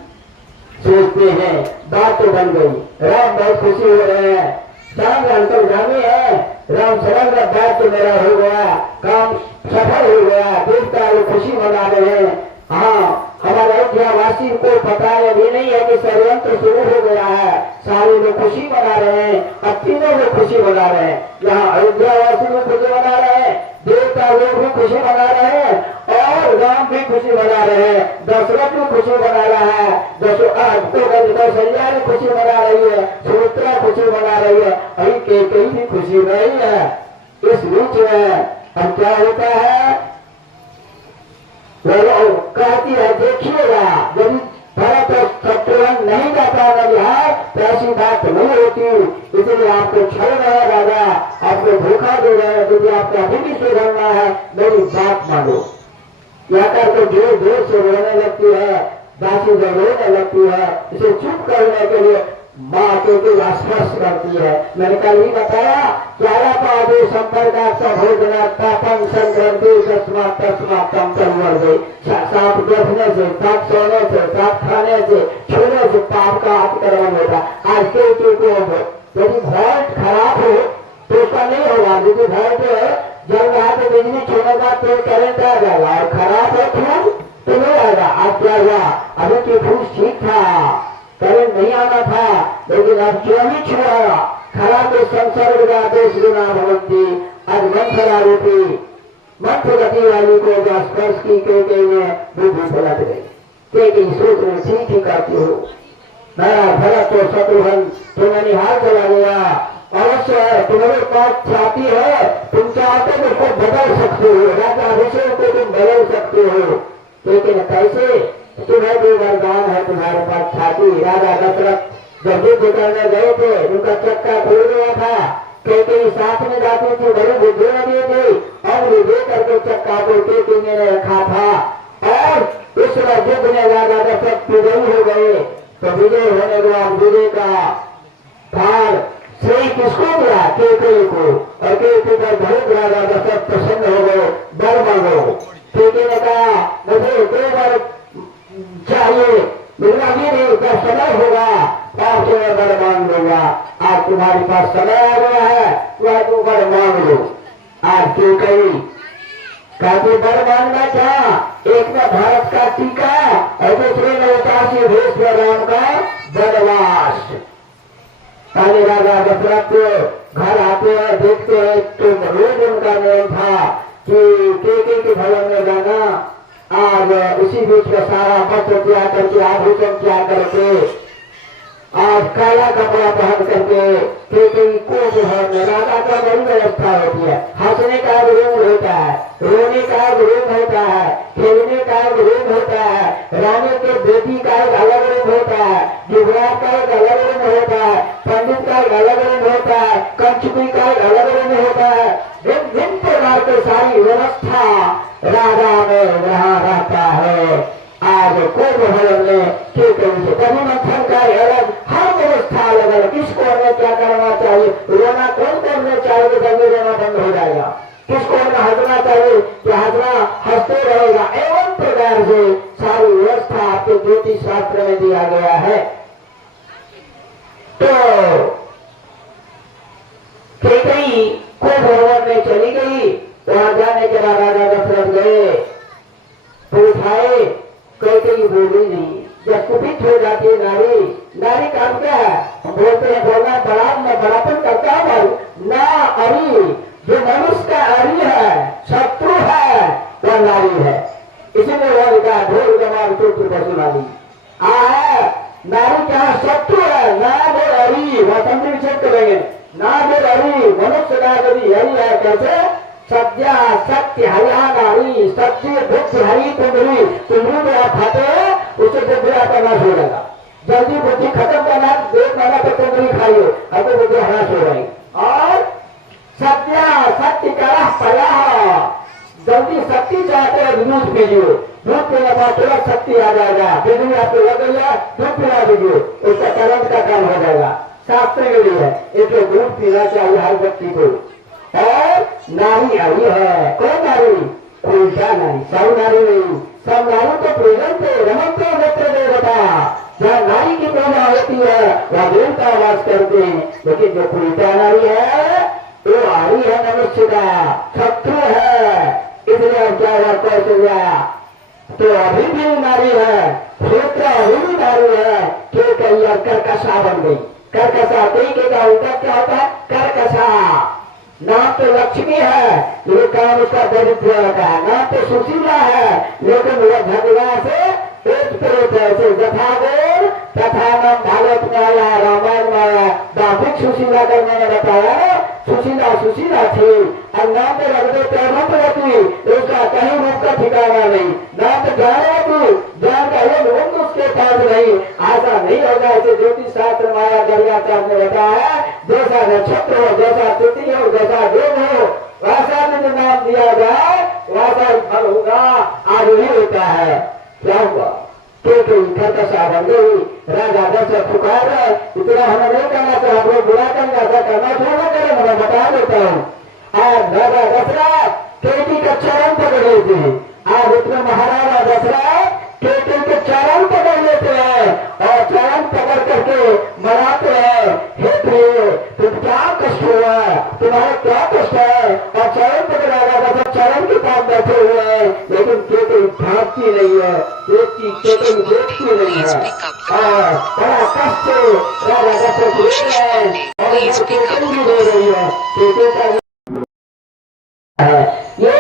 सोचते हैं बात तो बन गई, राम बहुत खुशी हो रहे हैं, शाम अंतर जाने है, राम समग्र बात तो मेरा हो गया, काम सफल हो गया, देवता लोग खुशी मना रहे हैं। हाँ हमारे अयोध्यावासी को पता है भी नहीं है कि षड्यंत्र शुरू हो गया है, सारे लोग खुशी मना रहे हैं, अब तीनों लोग खुशी मना रहे हैं। यहाँ अयोध्यावासी लोग खुशी मना रहे हैं, देवता लोग भी खुशी मना रहे हैं, और राम भी खुशी मना रहे हैं, दशरथ भी खुशी मना रहा है, कौशल्या भी खुशी मना रही है, सुमित्रा खुशी मना रही है, अभी कैकेयी भी खुशी नहीं है। इस बीच में अब क्या होता है, वो कहती है देखिएगा यदि भरत और शत्रुघ्न नहीं जाता है तो ऐसी बात नहीं होती, इसलिए आपको छल रहे हैं राजा, आपको धोखा दे रहे हैं, यदि आपको अभी भी सुधरना है मेरी बात मानो। यह करके जोर जोर से रोने लगती है, दासी जब रोने लगती है इसे चुप करने के लिए माँ के स्पर्श करती है। मैंने कल ही बताया क्या पादे संपर्क भोजना तापन संक्रांति तस्मात तम तम दे, साथ देखने से, साथ सोने से, साथ खाने से, छूने से पाप का अतिक्रमण होता। आज के को यदि वोल्ट खराब हो तो उसका नहीं होगा, यदि वोल्ट जल रहा तो बिजली छूने का तेज करंट आ जाएगा, और खराब है फूल तो नहीं आएगा। आज क्या हुआ, अभी के फूल ठीक था, करंट नहीं आना था, लेकिन अब जो ही छुआ खराब संसर्ग का देश गुना भवंती। आज मंथरा रूपी मंत्र गति वाली को जो स्पर्श की कैकेयी ने बुद्धि पलट गई। कैकेयी सोच में ठीक ही करती हो, मेरा भरत और शत्रुघ्न तुम्हें निहाल चला गया, अवश्य है तुम्हारे पास छाती है, तुम चाहते हो उसको बदल सकते हो, राजा अभिषेक को तुम बदल सकते हो, लेकिन कैसे? तुम्हें भी वरदान है, तुम्हारे पास छाती। राजा दशरथ जब युद्ध करने गए थे उनका चक्का खुल गया था, कैकेयी साथ में जाती थी, बड़ी बुद्धि लगी थी, और दे करके चक्का को कैकेयी ने रखा था, और उस युद्ध में राजा दशरथ विजयी हो गए। तो विजय होने के बाद विजय का फाल श्रेय किसको दिया? कैकेयी को, और कैकेयी का बहुत राजा दशरथ प्रसन्न हो गए, वर मांगो। कैकेयी ने कहा मुझे 2 वर चाहिए, मिलना भी नहीं, जब समय होगा आपसे मैं वर मांग लूंगा। आज तुम्हारे पास समय आ गया है, वह तुम वर मांग लो। आज कैकेयी कहते वर मांगना क्या? एक में भारत का टीका और दूसरे में 87 भेष में राम का वनवास। पहले राजा दशरथ घर आते हैं, देखते हैं तो रोज उनका नियम था कि कैकेयी के भवन में जाना, आज इसी बीच में सारा वस्त्र त्याग करके, आभूषण त्याग करके, आज काला कपड़ा पहन करके केकई को जो है राजा का बड़ी व्यवस्था होती है। हंसने का एक रूम होता है, रोने का एक रूम होता है, खेलने का एक रूम होता है, रानी के बेटी का एक अलग रूम होता है, युवराज का एक अलग रूम होता है, पंडित का एक अलग रूम होता है, कंचुकी का एक अलग रूम होता है। भिन्न भिन्न प्रकार की सारी व्यवस्था राजा में वहाँ रहता है। आज कोई भवन में कभी मंथन का अलग, हर व्यवस्था अलग अलग। किसको हमें क्या करना चाहिए, रोना कौन करना चाहिए कि दंगे रोना बंद हो जाएगा, किसको हमें हंसना चाहिए कि हंसना हंसते रहेगा। एवं प्रकार से सारी व्यवस्था आपके ज्योतिष शास्त्र में दिया गया है। तो कैकेयी को भवन में चली गई। वहां जाने के बाद राजा दशरथ गए तो उठाए, कैकेयी बोली नहीं। जब कुपित हो जाती है नारी, नारी काम क्या है, हम बोलते हैं बोलना बड़ापन करता है ना। अरी जो मनुष्य का अरी है, शत्रु है, वह नारी है। इसीलिए वह लिखा ढोल जमाल चोट पशुनाली है। नारी क्या शत्रु है, ना वो अरी, वह तंत्र विच्छेद करेंगे ना वो अरी। मनुष्य का यदि हरी है कैसे, सत्या सत्य हरिया नारी, सत्य बुद्धि हरी कुंडली। कुंडली में आप खाते हैं उसे बुद्धि आपका नाश हो जाएगा। जल्दी बुद्धि खत्म करना, देख पाना तो कुंडली खाइए, आपको बुद्धि हराश हो जाएगी। और सत्या सत्य करा पया, जल्दी शक्ति चाहते हैं दूध पीजिए, दूध पीने बाद तुरंत शक्ति आ जाएगा। बिजली आपको लग गई है, दूध पिला दीजिए, उसका करंट का काम हो जाएगा। शास्त्र के लिए है, इसलिए दूध पीना चाहिए हर व्यक्ति को। और नारी आई है, कौन नारी, उल्टा नारी, सब नारी नहीं। सब नारी तो प्रेरण थे, रमते मित्र देवता। जहाँ नारी की पूजा होती है वह देवता वास करते हैं। लेकिन जो उल्टा नारी है वो आरी है, मनुष्य का शत्रु है। इसलिए अब क्या हुआ कौशल्या, तो अभी भी नारी है, क्षेत्र अभी भी नारी है। केकई कर्कशा बन गई। कर्कशा के का उल्टा क्या होता है, कर्कशा। नाम तो लक्ष्मी है लेकिन काम उसका दरिद्र होता है। नाम तो सुशीला है लेकिन वह झगड़ा से उत्प्रेत है। जथा गुण तथा नाम भागवत में आया, रामायण में आया। दार्थिक सुशीला का मैंने बताया, सुशीला सुशीला थी और नाम तो लगते प्रमुख रहती, उसका कहीं रूप का ठिकाना नहीं। नाम तो जानती, जान का एक रूप उसके पास नहीं। ऐसा नहीं होगा। ऐसे ज्योतिष शास्त्र माया दरियाचार्य ने बताया, जैसा नक्षत्र हो, जैसा तिथि हो, जैसा दिन हो, वैसा भी नाम दिया जाए वैसा ही फल होगा। आज ही होता है। क्या हुआ, कर्कशा बन गई। राजा दशरथ पुकार रहे, इतना हमें नहीं करना चाहिए, आप लोग बुरा करना ऐसा करना थोड़ा करें, मैं बता देता हूँ। आज राजा दशरथ केकई का चरण पकड़ लेते हैं। आज इतने महाराजा दशरथ केकई के चरण पकड़ लेते हैं और चरण पकड़ करके मनाते हैं, हे प्रिय तुम क्या कष्ट हुआ, तुम्हारा क्या कष्ट है। और चरण पकड़ राजा दशरथ चरण के पास बैठे हुए हैं, लेकिन केकई भागती नहीं है, केकई देखती नहीं है। और बड़ा कष्ट राजा दशरथ ले रहे हैं और केकई भी दे रही है। केकई का ये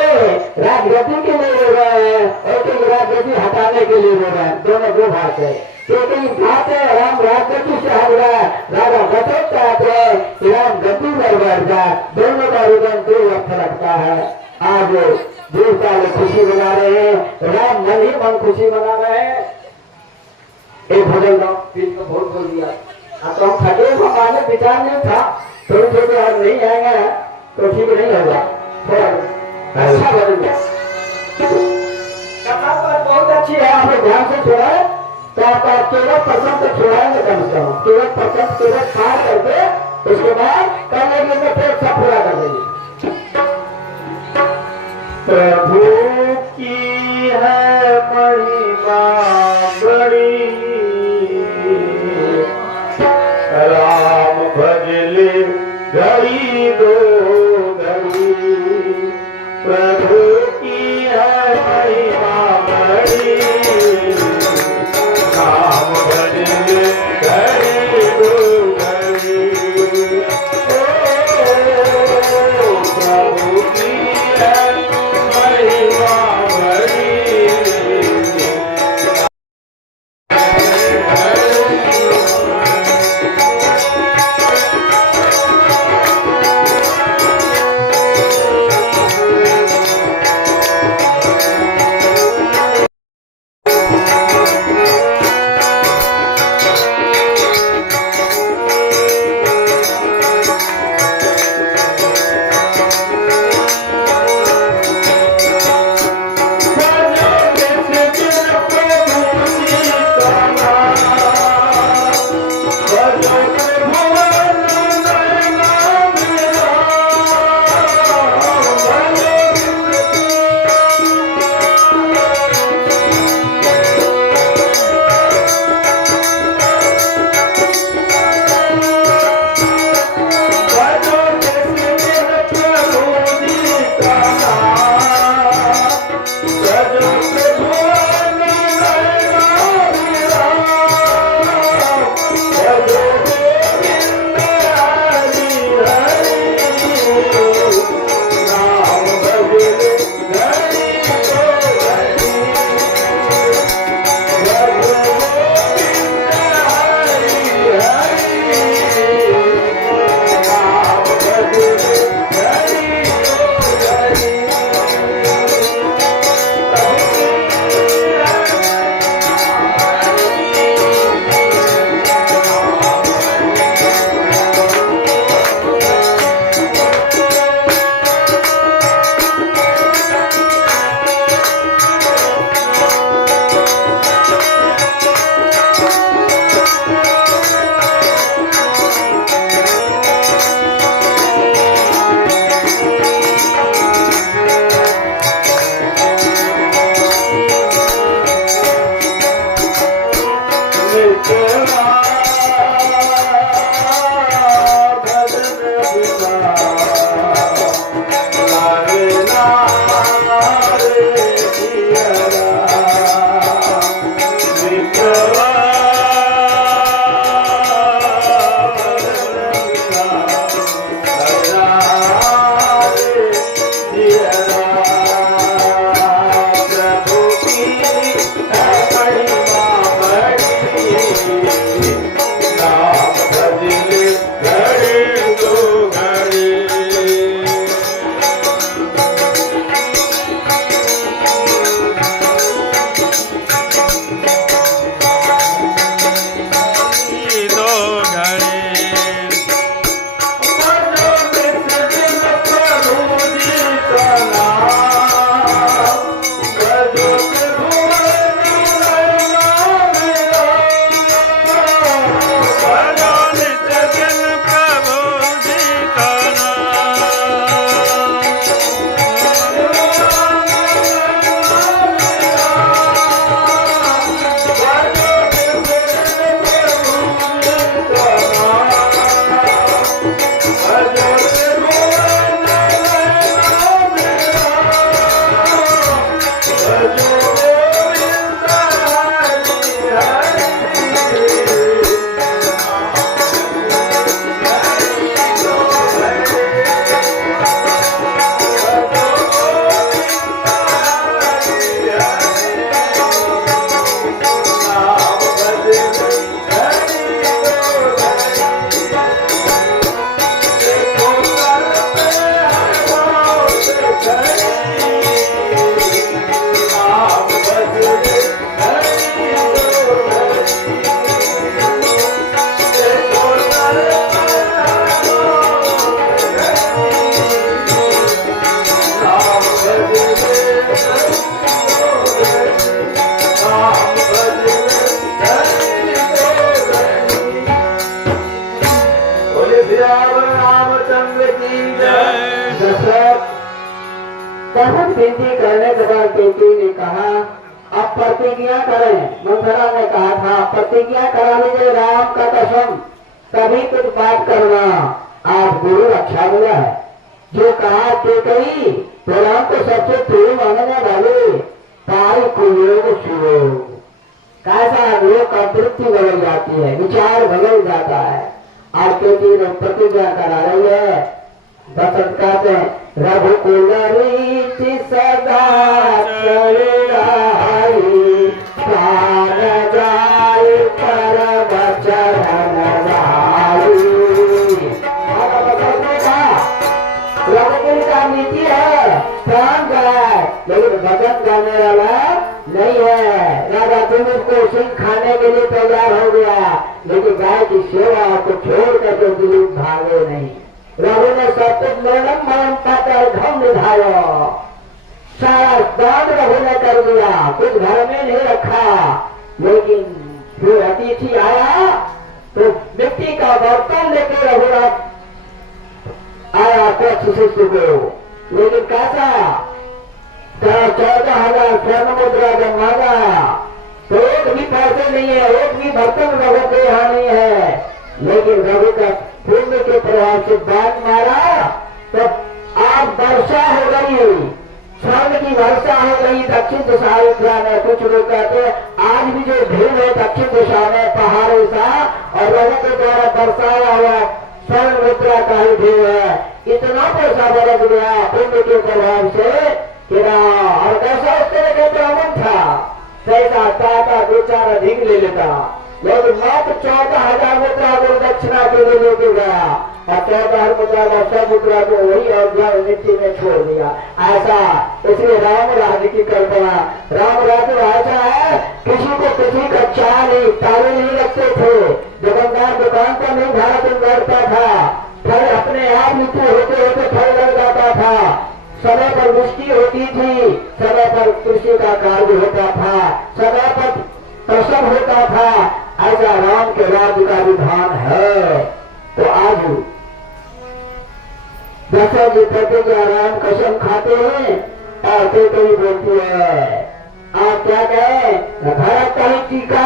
राजगद्दी के लिए ले रहे हैं और राजगद्दी हटाने के लिए ले रहे हैं। दोनों दो भाग है। क्योंकि भाते राम राजगद्दी से हट गया, राजा दशरथ चाहते हैं राम गद्दी पर बैठ जाए। दोनों का रिबन दो अर्थ रखता है। आज देवता लोग खुशी मना रहे हैं, राम मन ही मन खुशी मना रहे हैं। एक भोजन दो, फिर तो भोट बोल दिया। तो हम थके, हमारे विचार नहीं था, थोड़ी थोड़ी हम नहीं आएंगे तो ठीक नहीं होगा। अच्छा बनेगा, बहुत अच्छी है। हमें ध्यान से छोड़ा है तो आप केवल पसंद से छोड़ाएंगे, कम से कम केवल पसंद केवल खा करके उसके बाद करने के लिए पेट सब पूरा कर देंगे। प्रभु की है महिमा बड़ी, राम भजले घड़ी दो घड़ी। प्रभु की है महिमा बड़ी, राम भजले घड़ी दो घड़ी। बहुत विनती करने के बाद देवी ने कहा अब प्रतिज्ञा करें। मंथरा ने कहा था प्रतिज्ञा करा लीजिए राम का कसम कभी कुछ बात करना। आज गुरु रक्षा मिला है जो कहा के कही तो राम को सबसे प्रिय मानने वाले ताई कुयोग सुयोग कैसा लोग का वृत्ति बदल जाती है, विचार बदल जाता है। आज देवी ने प्रतिज्ञा करा रही है। दशरथ कहते हैं रघुकुल रीति सदा चढ़ाई प्राण जाय परम चरण भाई। रघुकुल का नीति है प्राण जाए लेकिन भजन गाने वाला नहीं है। राजा दिलीप को सिंह खाने के लिए तैयार हो गया लेकिन गाय की सेवा को छोड़ करके दिलीप भागे नहीं। रघु ने सब कुछ निर्णम मन पाकर धम निधाया, सारा दान रघु ने कर दिया, कुछ घर में नहीं रखा। लेकिन जो अतिथि आया तो मिट्टी का बर्तन लेकर रघुनाथ आया कुछ शिष्य को। लेकिन कैसा 14,000 स्वर्ण मुद्रा जब मांगा तो एक भी पैसे नहीं है, एक भी बर्तन रघु के यहाँ नहीं है। लेकिन रघु का पुण्य के प्रभाव से बात मारा तो आज वर्षा हो गई, स्वर्ण की वर्षा हो गई दक्षिण दिशा में। कुछ लोग कहते आज भी जो भीड़ है दक्षिण दिशा में पहाड़ों सा और रघु के द्वारा बरसाया हुआ स्वर्ण मुद्रा का ही भीड़ है। इतना पैसा बरस गया पुण्य के प्रभाव से और कैसा उस तरह का ब्राह्मण था कैसा ताता दो चार अधिक ले लेता लेकिन मात्र 14,000 मुद्रा को दक्षिणा के लिए लेके गया और 14,000 मुद्रा का सब मुद्रा को वही अयोध्या मिट्टी में छोड़ दिया। ऐसा इसलिए राम राज्य की कल्पना, राम राज्य ऐसा है किसी को किसी का चाह नहीं, ताले नहीं लगते थे। दुकानदार दुकान पर नहीं भारत बैठता था, फल अपने आप मृत्यु होते होते फल लग जाता था। समय पर वृष्टि होती थी, समय पर कृषि का कार्य होता था, समय पर प्रसव होता था। ऐसा राम के राज्य का विधान है। तो आज दशरथ जी प्रतिज्ञा राम कसम खाते हैं और कई बोलती है आप क्या कहें भरत का ही टीका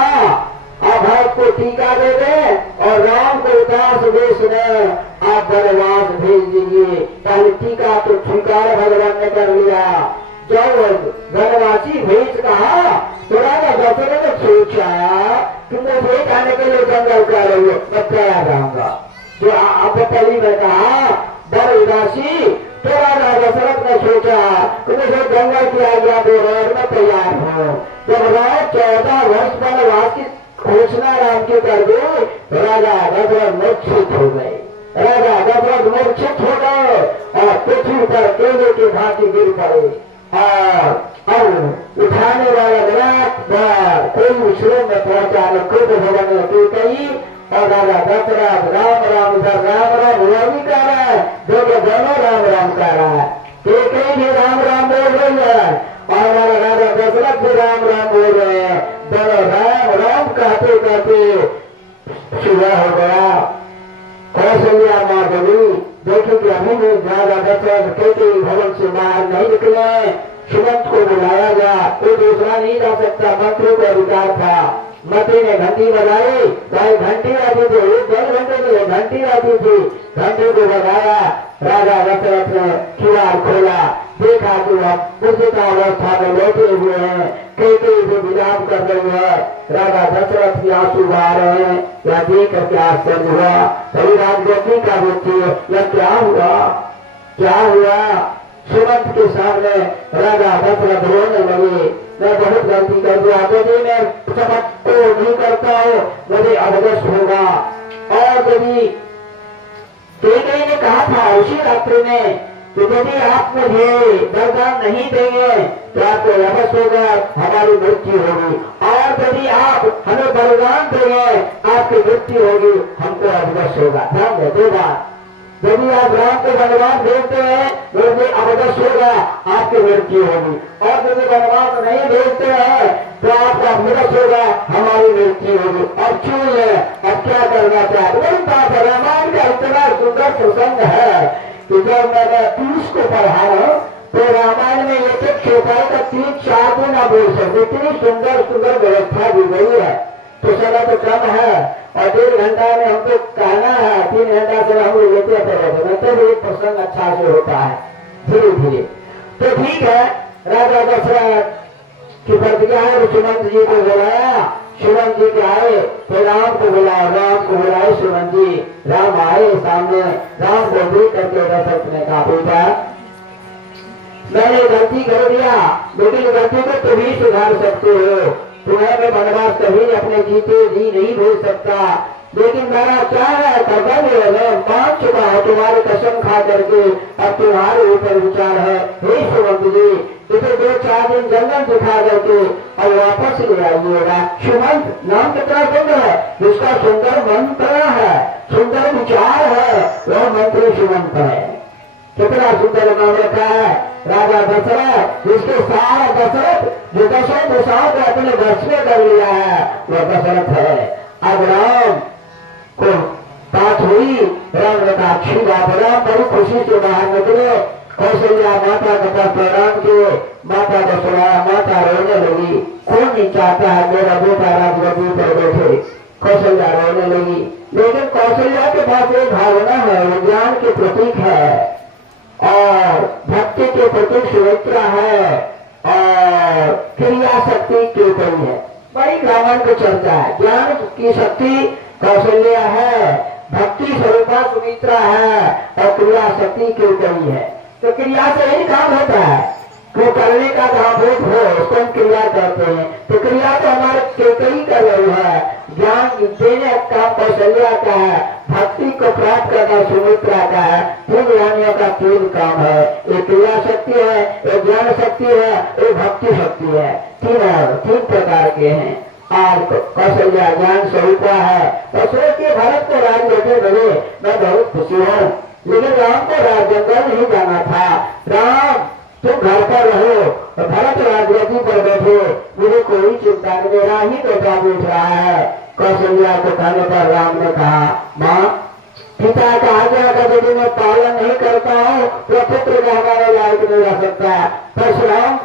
आप भरत को टीका दे दें और राम को उदास वेश में आप वनवास भेज दीजिए। पहले टीका तो स्वीकार भगवान ने कर लिया। जब वनवासी भेज कहा तो राजा दशरथ ने सोचा कि मुझे खाने के लिए जंगल का रही मैं क्या जाऊंगा। जो आप पहली में कहा बर उदासी तो राजा दशरथ ने सोचा कि मुझे जंगल की आज्ञा दे रहे मैं तैयार हूँ। जब रात 14 वर्ष वनवास की घोषणा राम की कर दी तो राजा दशरथ मूर्छित हो गए। राजा दशरथ मूर्छित हो गए और पृथ्वी पर केले की भांति गिर पड़े। और अब उठाने वाला विराट कोई श्लोक में पहुंचा खुद भवन में कही और राजा दशरथ राम राम इधर राम राम हुआ भी कह रहा है, दोनों राम राम कह रहा है। एक ही भी राम राम बोल रही है और हमारा राजा दशरथ भी राम राम बोल रहे हैं। दोनों राम राम कहते कहते सुबह हो गया। कौशल्या माँ बोली देखो कि अभी भी राजा दशरथ कहते भवन से बाहर नहीं निकले। सुमंत को बुलाया गया, कोई दूसरा नहीं जा सकता, मंत्री को अधिकार था। मंत्री ने घंटी बजाई, चाहे घंटी आती थी 1-2 घंटे के लिए घंटी आती थी। घंटी को बजाया, राजा दशरथ ने किवाड़ खोला, देखा कि अब उसी का अवस्था में बैठे हुए हैं। कई से विलाप कर रहे हैं। राजा दशरथ की आंसू बहा रहे हैं। या देख करके आश्चर्य हुआ। कभी राजगद्दी का व्यक्ति यह क्या हुआ, क्या हुआ। सुमंत के सामने राजा दशरथ रोने लगे। मैं बहुत गलती कर दिया, यदि मैं शपथ को नहीं करता हूँ मुझे अवगत होगा। और यदि कैकेयी ने कहा था उसी रात्रि में कि यदि आप मुझे वरदान नहीं देंगे तो आपको अवश्य होगा, हमारी मृत्यु होगी। और यदि आप हमें वरदान देंगे आपकी मृत्यु होगी, हमको अवगत होगा। ध्यान दे दो बात, यदि आप राम को वनवास भेजते हैं मुझे अवगत होगा, आपकी मृत्यु होगी। और यदि वनवास नहीं भेजते हैं तो आपका अवगत होगा, हमारी मृत्यु होगी। अब क्यों है, अब क्या करना चाहिए। वही बात है, रामायण का इतना सुंदर प्रसंग है कि जब मैंने 30 को पढ़ा तो रामायण में एक एक चौपाई का 3-4 दिन आप बोल सकते। इतनी सुंदर सुंदर व्यवस्था दी गई है। तो समय तो कम है और 1.5 घंटा में हमको कहना है, 3 घंटा से हम लेते पड़े मतलब एक प्रसंग अच्छा से होता है धीरे धीरे। तो ठीक है, राजा दशरथ की प्रतिज्ञा है। सुमंत जी को बुलाया, सुमंत जी के आए तो राम को बुलाया, राम को बुलाए सुमंत जी। राम आए सामने, राम को देख करके दशरथ ने कहा बेटा मैंने गलती कर दिया, लेकिन गलती को तुम ही सुधार सकते हो। तुम्हें मैं वनवास कभी अपने जीते जी नहीं भेज सकता, लेकिन मेरा क्या है कर्तव्य है, मैं मान चुका हूँ तुम्हारी कसम खा करके। अब तुम्हारे ऊपर विचार है। हे सुमंत जी इसे 2-4 दिन जंगल दिखा करके और वापस ले आइएगा। सुमंत नाम कितना सुंदर है, जिसका सुंदर मंत्र है, सुंदर विचार है, वह मंत्री सुमंत है। कितना सुंदर नाम रखा है राजा दशरथ, जिसके सारा दशरथ जो 10 दिशाओं को अपने वश में कर लिया है वह दशरथ है। अब राम को बात हुई, राम ने कहा अच्छी बात है। राम बड़ी खुशी से बाहर निकले। कौशल्या माता के पास प्रणाम किए, माता को सुनाया, माता रोने लगी। कौन नहीं चाहता है मेरा बेटा राजगद्दी पर बैठे। कौशल्या रोने लगी, लेकिन कौशल्या के पास एक भावना है, वो ज्ञान के प्रतीक है और भक्ति के प्रतीक सुमित्रा है और क्रिया शक्ति केकई है। बड़ी रामायण को चर्चा है। ज्ञान की शक्ति कौशल्या है, भक्ति स्वरूपा सुमित्रा है और क्रिया शक्ति केकई है। तो क्रिया से यही काम होता है, वो करने का काम हो उसको हम क्रिया कहते हैं। तो क्रिया तो हमारे केकई कर रही है, ज्ञान देने का कौशल्या का है, भक्ति को प्राप्त करना सुमित्रा का है। 3 ज्ञानियों का 3 काम है, एक क्रिया शक्ति है, एक ज्ञान शक्ति है, एक भक्ति शक्ति है। 3 प्रकार के हैं। आज कौशल्या ज्ञान स्वरूपा है। तो सोचिए भरत को राजगद्दी मिले, मैं बहुत खुशी हूँ, लेकिन राम को जंगल नहीं जाना था। राम तुम घर पर रहो, भरत राजगद्दी पर बैठे, मुझे कोई चिंता नहीं, मेरा ही बेटा बैठ रहा है। कौशल्या को कहने पर राम ने कहा माँ पिता का आज्ञा का यदि मैं पालन नहीं करता हूँ तो पुत्र का हमारे लायक नहीं रह सकता। परशुराम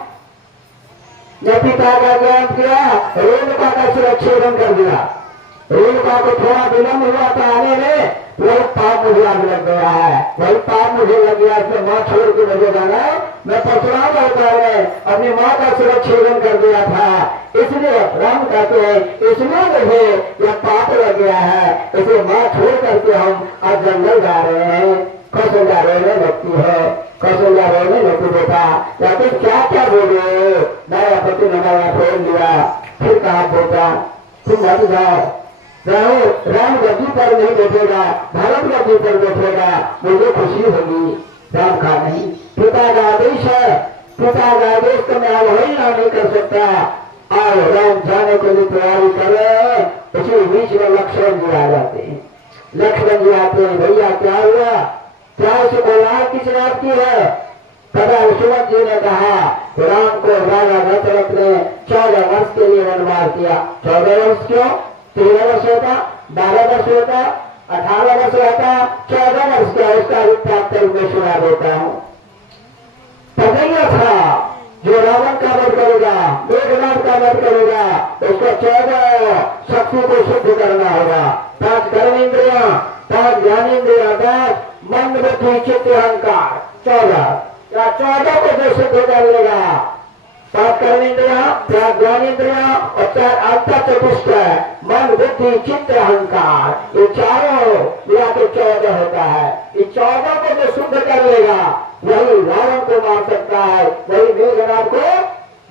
ने पिता का ज्ञान किया, रेणुका का सुरक्षेपण कर दिया। रेणुका को थोड़ा विलम्ब हुआ था आने में, वही पाप मुझे आग लग गया है, वही पाप मुझे लग गया कि माँ छोड़ के मुझे जाना है। मैं परशुराम अवतार में अपनी माँ का सुरक्षेदन कर दिया था, इसलिए राम कहते हैं इसमें मुझे यह पाप लग गया है, इसे माँ छोड़ करके हम आज जंगल जा रहे हैं। कौशल्या रोने लगती है, कौशल्या रोने लगती बेटा या फिर क्या क्या बोले, नया पति ने नया फोन लिया, फिर कहा बेटा तुम मत जाओ, राम गद्दी पर नहीं बैठेगा, भारत गद्दी पर बैठेगा, मुझे खुशी होगी। राम कहा नहीं, पिता का आदेश है, पिता का आदेश तो मैं अवहेलना नहीं कर सकता। और राम जाने के लिए तैयारी करे, उसी बीच में लक्ष्मण जी आ जाते हैं। लक्ष्मण जी आते हैं, भैया क्या हुआ, क्या उसे कोलाहल किस बात की है? तथा सुमन जी ने कहा राम को राजा दशरथ ने 14 वर्ष के लिए वनवास किया। 14 वर्ष क्यों? 13 वर्ष होता, 12 वर्ष होता, 18 वर्ष होता, 14 वर्ष क्या, उसका वृत्तांत मैं सुना देता हूँ। पतंगा था जो रावण का वध करेगा, मेघनाथ का वध करेगा, उसको 14 शक्ति को शुद्ध करना होगा। 5 कर्मेंद्रिया, 5 ज्ञानेन्द्रिया, 10 मन बुद्धि चित्त अहंकार, 14 या 14 को जो शुद्ध कर लेगा, 5 कर्मेंद्रिया, 4 ज्ञानेन्द्रिया और 4 आत्मा चतुष्ट मन बुद्धि चित्त अहंकार, ये चारों मिला के 14 होता है। ये 14 को जो शुद्ध कर लेगा वही रावण को मार सकता है, वही मेघनाथ को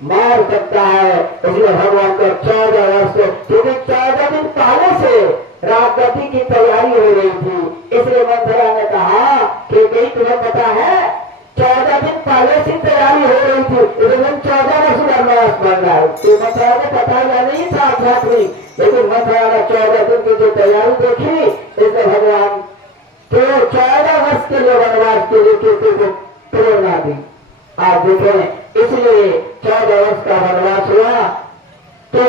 मार सकता है। इसलिए भगवान को 14 वर्ष, क्योंकि 14 दिन पहले से रामगति की तैयारी हो रही थी, इसलिए मंथरा ने कहा कि कहीं तुम्हें पता है 14 दिन पहले से तैयारी हो रही थी, इसलिए 14 वर्ष वनवास बन रहा है। तो मंथरा को पता नहीं था आध्यात्मिक, लेकिन मंथरा ने 14 दिन की जो तैयारी देखी, इसलिए भगवान तो 14 वर्ष के लिए वनवास के लिए कीर्ति को प्रेरणा दी। आप देखें, इसलिए 14 वर्ष का वनवास हुआ तो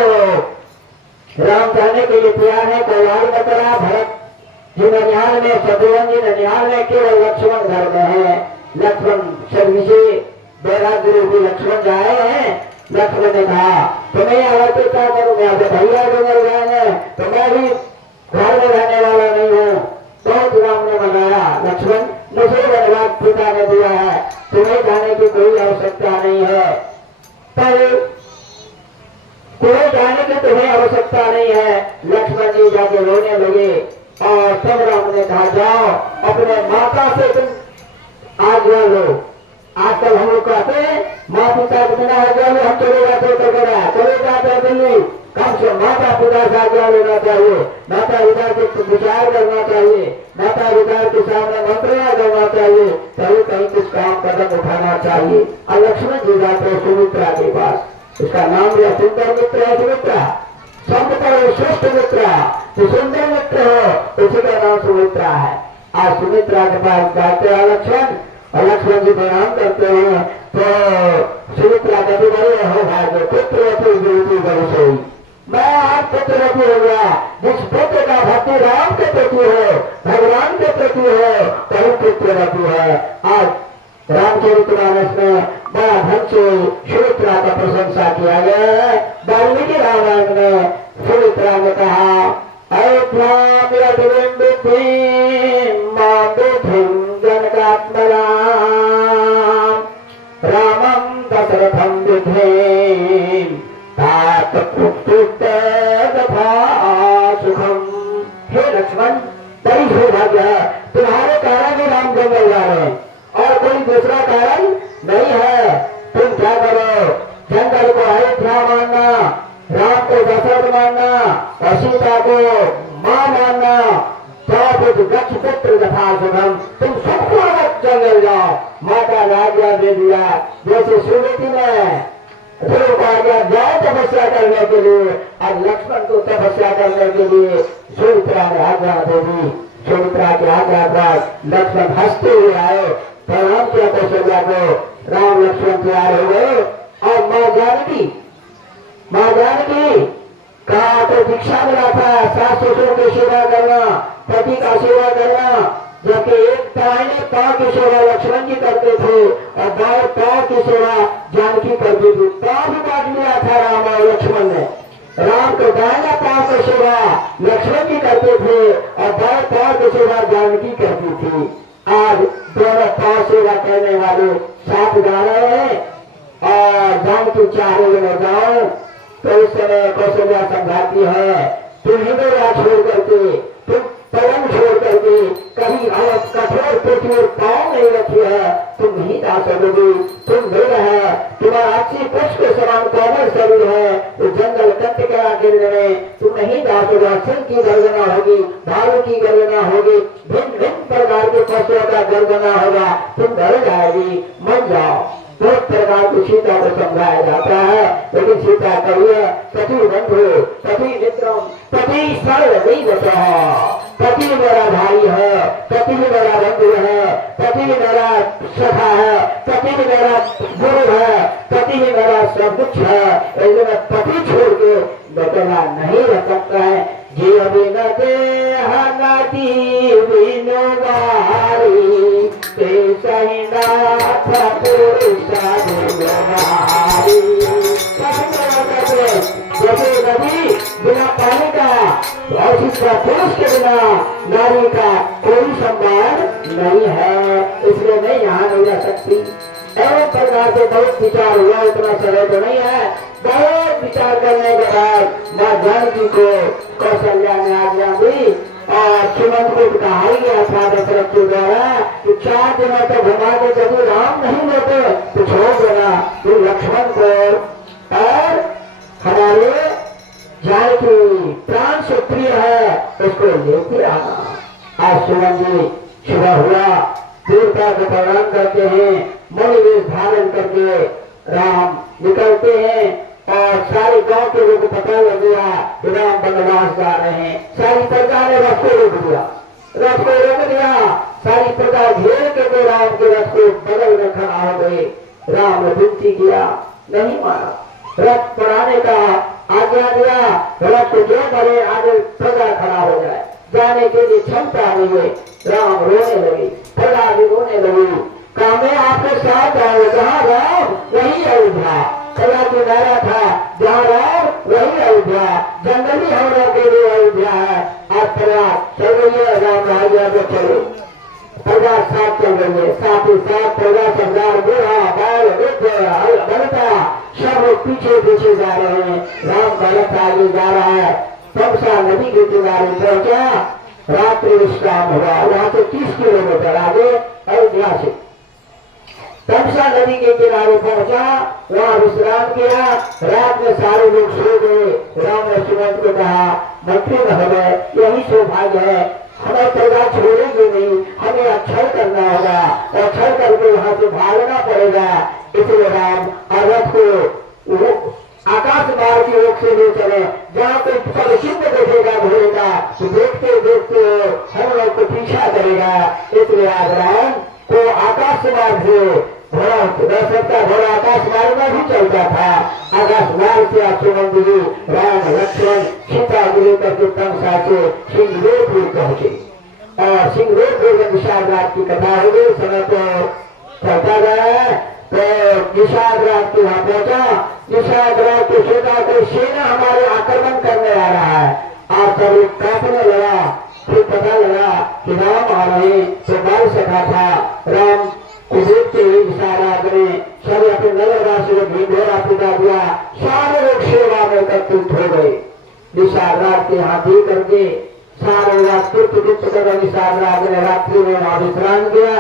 राम जाने के लिए तैयार है। कोलाहल मत रहा, भरत जी ननिहाल में, शत्रुघ्न जी ननिहाल में, केवल लक्ष्मण घर में है। लक्ष्मण सभी से बैराग्य रूपी लक्ष्मण जाए हैं। लक्ष्मण ने कहा तुम्हें आते क्या करूँ, मैं तो भैया जंगल गए हैं, तो मैं भी घर में रहने वाला नहीं हूँ। बहुत राम ने मनाया, लक्ष्मण मुझे वनवास पिता ने दिया है, तुम्हें जाने की कोई आवश्यकता नहीं है, पर कोई जाने की तुम्हें आवश्यकता नहीं है। लक्ष्मण जी जाके रोने लगे और तब राम ने कहा जाओ अपने माता से तुम आज्ञा लो। आजकल हम लोग कहते हैं माँ पिता के बिना आज्ञा लो, हम चले जाते चले जाते दिल्ली, कम से माता पिता से आज्ञा लेना चाहिए, माता पिता के विचार करना चाहिए, माता पिता के सामने मंत्रणा करना चाहिए, तभी कहीं कुछ काम कदम उठाना चाहिए। और लक्ष्मण जी जाते सुमित्रा के पास, उसका नाम दिया सुंदर मित्र है सुमित्रा, संत करो श्रेष्ठ मित्र, जो सुंदर मित्र हो उसी का नाम सुमित्रा है। आज सुमित्रा के पास जाते हैं लक्ष्मण, और लक्ष्मण जी प्रणाम करते हैं तो सुमित्रा कभी बड़े हो भाग्य पुत्रवती बेटी बड़ी, मैं आज पुत्रवती हो गया। जिस पुत्र का भक्ति राम के प्रति हो, भगवान के प्रति हो, वही पुत्रवती है। आज रामचरितमानस में बड़ा ढंग से सुमित्रा का प्रशंसा किया गया है। वाल्मीकि रामायण में सुमित्रा ने कहा अयोध्याम जनकात्मना रामं दशरथं विद्धि तात सुखम। हे लक्ष्मण, बड़ी सौभाग्य है, तुम्हारे कारण ही राम जंगल जा रहे हैं और कोई दूसरा कारण नहीं है। तुम क्या करो, जंगल को अयोध्या मानना, राम को दशरथ मानना और सीता को मां मानना, गच्छ पुत्र तथा सुखम, तुम सुखपूर्वक जंगल जाओ। माता ने आज्ञा दे दिया, जैसे सुनीति ने ध्रुव को आज्ञा जाओ तपस्या करने के लिए, और लक्ष्मण को तपस्या करने के लिए सुमित्रा ने आज्ञा दे दी। सुमित्रा की आज्ञा पर लक्ष्मण हंसते हुए आए, प्रणाम किया कौशल्या को, राम लक्ष्मण तैयार हो गए। और माँ जानकी कहा तो दीक्षा मिला था सास ससुर की सेवा करना, पति का सेवा करना, जबकि एक दाहिने पांव की सेवा लक्ष्मण जी करते थे और दाएं पांव की सेवा जानकी करती थी। पांव भी काट लिया था राम और लक्ष्मण ने, राम को दाहिना पांव की सेवा लक्ष्मण जी करते थे और बाएं पांव की सेवा जानकी करती थी। आज दोनों पांव सेवा करने वाले साथ जा रहे हैं और जानकी चाह रही है जाओ। तो इस समय कौशल्या समझाती है तुम हिंदुरा छोड़ करके, तुम पलंग छोड़ करके कभी कठोर पृथ्वी पाँव नहीं रखी है, तुम नहीं जा सकोगे। तुम मेरा है, तुम्हारा अच्छी पुष्प के समान कोमल शरीर है, तो जंगल कट गया गिरने में तुम नहीं जा सकोगे। सिंह की गर्जना होगी, भालू की गर्जना होगी, भिन्न भिन्न प्रकार के पशुओं का गर्जना होगा, तुम डर जाएगी, मत जाओ। बहुत प्रकार की सीता को समझाया जाता है, लेकिन सीता कहिए पति बंधु, पति मित्र, पति सर्वदैव पति मेरा भाई है, पति मेरा बंधु है, पति मेरा सखा है, पति मेरा गुरु है, पति मेरा सब कुछ है। ऐसे में पति छोड़ के बदला नहीं रह सकता है। जीव बिन देह नदी बिनु बारी, ते सही नाथ पुरुष जैसे नदी बिना पानी का और पुरुष के बिना नारी का कोई संबंध नहीं है, इसलिए मैं यहाँ नहीं रह सकती। एवं प्रकार से बहुत विचार हुआ, इतना सरल तो नहीं है। बहुत विचार करने के बाद माँ जानकी को कौशल्या ने आज्ञा दी और सुमंत को कहा गया था दशरथ के द्वारा कि 4 दिनों तक घुमा के जब राम नहीं लेते तो छोड़ देना, तो लक्ष्मण को और हमारे जानकी प्राण से प्रिय है उसको लेते आना। आज सुमन जी सुबह हुआ, देवता को प्रणाम करते हैं, मणिवेश धारण करके राम निकलते हैं और सारे गांव के लोगों को पता लग गया कि राम वनवास जा रहे हैं। सारी प्रजा ने रथ को रोक दिया, रथ को रोक दिया, सारी प्रजा घेर के राम के रथ को बगल में खड़ा हो गए। राम ने विनती किया, नहीं माना, रथ बढ़ाने का आज्ञा दिया, रथ को जो करे आगे प्रजा खड़ा हो जाए, जाने के लिए क्षमता नहीं है। राम रोने लगे, प्रजा भी रोने लगी, कहा मैं आपके साथ आऊँ, जहाँ राम वही अयोध्या। प्रजा की नारा था जहाँ राम वही अयोध्या, जंगली हमलों के लिए अयोध्या है। आज प्रजा चल रही है, राम राज्य में चलो, प्रजा साथ चल रही है, साथ ही साथ प्रजा सरदार बूढ़ा बाल वृद्ध बनता सब लोग पीछे पीछे जा रहे हैं। राम बालक आगे जा रहा है, तमसा नदी के किनारे पहुंचा, रात्रि विश्राम हुआ। वहां से 30 किलोमीटर आगे अयोध्या से तमसा नदी के किनारे पहुंचा, वहां विश्राम किया। रात में सारे लोग सो गए। राम ने सुमंत को कहा, मंत्री महोदय यही सौभाग्य है, हमें प्रजा छोड़ेंगे नहीं, हमें अक्षर करना होगा, अक्षर करके वहां से भागना पड़ेगा। इसलिए राम रथ को आकाश मार्ग की ओर से ले चले, जहाँ कोई परिचित देखेगा घोड़े का तो देखते देखते हम लोग को पीछा करेगा। इसलिए आज राम को आकाश मार्ग से घोड़ा, दशरथ का घोड़ा आकाश मार्ग में भी चलता था। आकाश मार्ग से सुमंत जी राम लक्ष्मण सीता को लेकर के तमसा से सिंगरेपुर पहुंचे और सिंगरेपुर में विशाल रात की कथा हो गई। समय तो चलता गया तो निषाद रात के वहां पहुंचा। निषाद रात को सोचा कोई सेना हमारे आक्रमण करने आ रहा है। आप सब लोग कांपने लगा, फिर पता लगा कि राम आ रहे, तो बाल सका था। राम को देखते हुए निषाद रात ने सब अपने नलगा से ढिंढोरा पिटा दिया, सारे लोग सेवा में एकत्रित हो गए। निषाद रात के यहाँ दे करके सारे रात तृप्त कर निषाद रात ने रात्रि में वहां विश्राम किया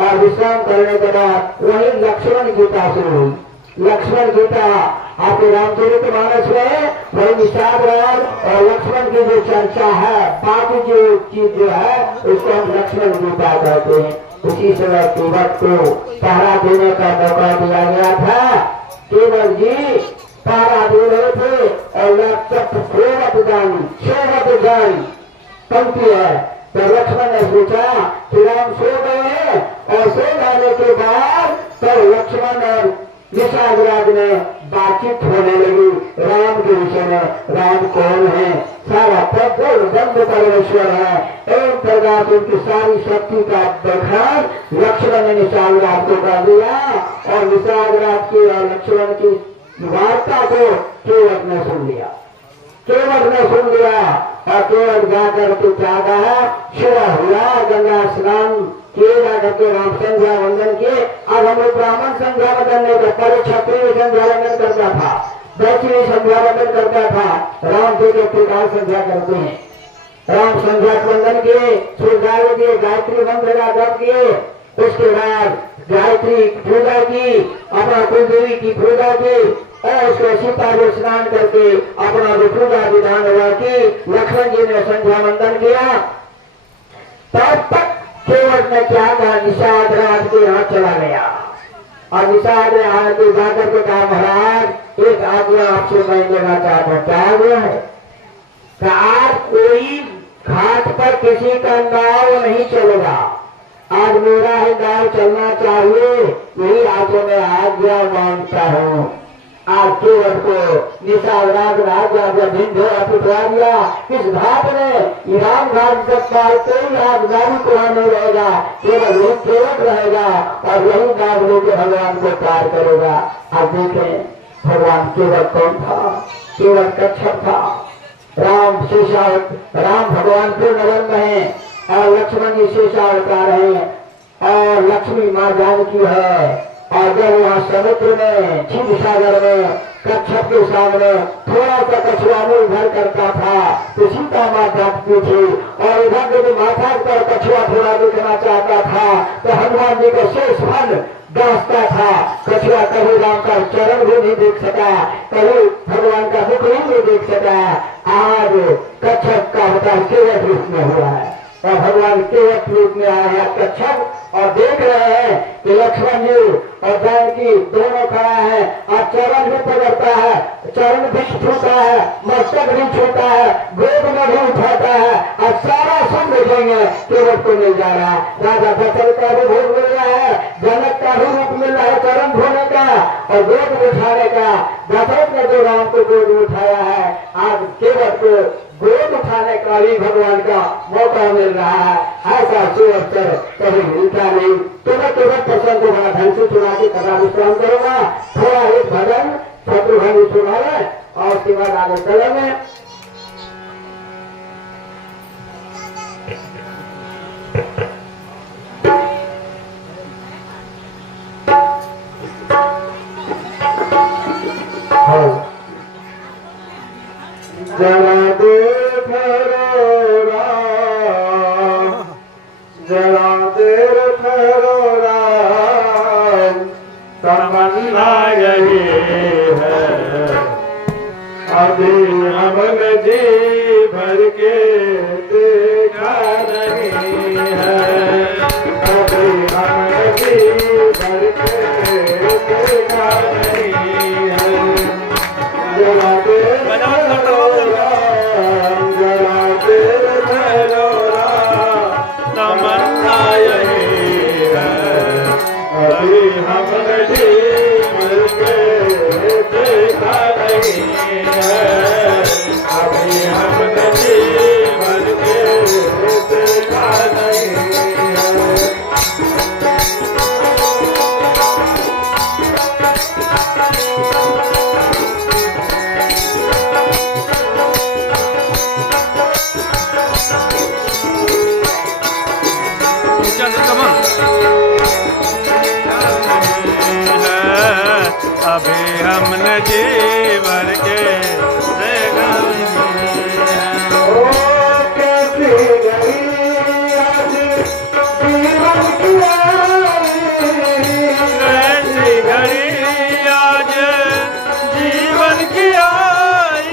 और विश्राम करने के बाद वही लक्ष्मण गीता शुरू हुई। लक्ष्मण गीता आपके रामचरितमानस में वही निषाद रात और लक्ष्मण की जो चर्चा है, बाकी जो चीज जो है उसको हम लक्ष्मण गीता कहते हैं। उसी समय केवट को पहरा देने का मौका दिया गया था। केवल जी पहरा दे रहे थे और सोवत जानी पंक्ति है। तो लक्ष्मण ने सोचा कि राम सो गए हैं और सो जाने के बाद तो लक्ष्मण और निषाद राज ने बातचीत होने लगी राम के विषय में। राम कौन है, सारा प्रबल बंद परमेश्वर है, एवं प्रकार से उनकी सारी शक्ति का बखान लक्ष्मण ने निषाद राज को कर दिया और निषाद राज की और लक्ष्मण की वार्ता को केवट ने सुन लिया। केवट ने सुन लिया और केवट जाकर के क्या कहा, सुबह हुआ, गंगा स्नान किए, जाकर के राम संध्या वंदन किए। अब हम लोग ब्राह्मण संध्या वंदन नहीं करते, पहले क्षत्रिय संध्या वंदन करता था, दैत्य संध्या वंदन करता था, राम जी के प्रकार संध्या करते हैं। राम संध्या वंदन किए, सूर्य दिए, गायत्री मंत्र का जप किए, उसके बाद गायत्री पूजा की, अपना कुल देवी की पूजा की और उसके सीता को स्नान करके अपना जो पूजा विधान हुआ की, लक्ष्मण जी ने संध्या वंदन किया। तब तक केवट ने क्या कहा, निषाद राज के यहाँ चला गया और निषाद राज के जाकर के कहा, महाराज एक आज्ञा आपसे मैं लेना चाहता हूँ। क्या आज्ञा है? आज कोई घाट पर किसी का नाव नहीं चलेगा, आज मेरा ही नाव चलना चाहिए, यही आपको मैं आज्ञा मांगता हूँ। आज केवट को निषाद राज पुटवा दिया। इस घाट में ईरान घाट तक कोई राजधानी को नहीं रहेगा, केवल यही केवट रहेगा और यही नाव लेकर भगवान को पार करेगा। आप देखें भगवान केवट कौन था? केवट कच्छप था। राम भगवान के नगर में है और लक्ष्मण जी शेषावतार है और लक्ष्मी माँ जानकी है। और जब वहाँ समुद्र में क्षीर सागर में कच्छप के सामने थोड़ा सा कछुआ में उधर करता था तो सीता माँ जागती थी और इधर जब माथा पर कछुआ थोड़ा देखना चाहता था तो हनुमान जी का शेष फल दास्ता था। कछुआ कभी राम का चरण भी नहीं देख सका, कभी भगवान का मुख भी नहीं देख सका। आज कच्छप का अवतार केवट रूप में हुआ है और भगवान केवट रूप में आया है कच्छप और देख रहे हैं कि लक्ष्मण जी और जानकी दोनों खड़ा है और चरण भी पकड़ता है, चरण भी छूता है, मस्तक भी छूता है, गोद में भी उठाता है और सारा सुन देखेंगे केवट को मिल जा रहा है। राजा दशरथ का भी भोग मिल रहा है, जनक का भी रूप मिल रहा है चरण धोने का और गोद उठाने का। दशरथ ने जो राम को गोद उठाया है, आज केवट को गोद उठाने का भी भगवान का मौका मिल रहा है। ऐसा सुअवसर कभी मिलता नहीं। तो मैं केवट प्रसंग को बड़ा ढंग से सुना के कथा विश्राम करूंगा। थोड़ा एक भजन शत्रुघ्न सुना है और उसके बाद आगे चलेंगे। जरा देर ठहरो राम, जरा देर ठहरो राम, तमन्ना यही है अभी हमने जी भर के देखा नहीं है, अभी हमने जी भर के देखा नहीं है। जरा देर तमन्ना यही है अभी हमने जी के देखा नहीं है, अभी हमने जी के देखा नहीं है। अभी हमने जी भर के देखा कैसी गई आज जीवन की ऐसी घड़ी आज जीवन की आई,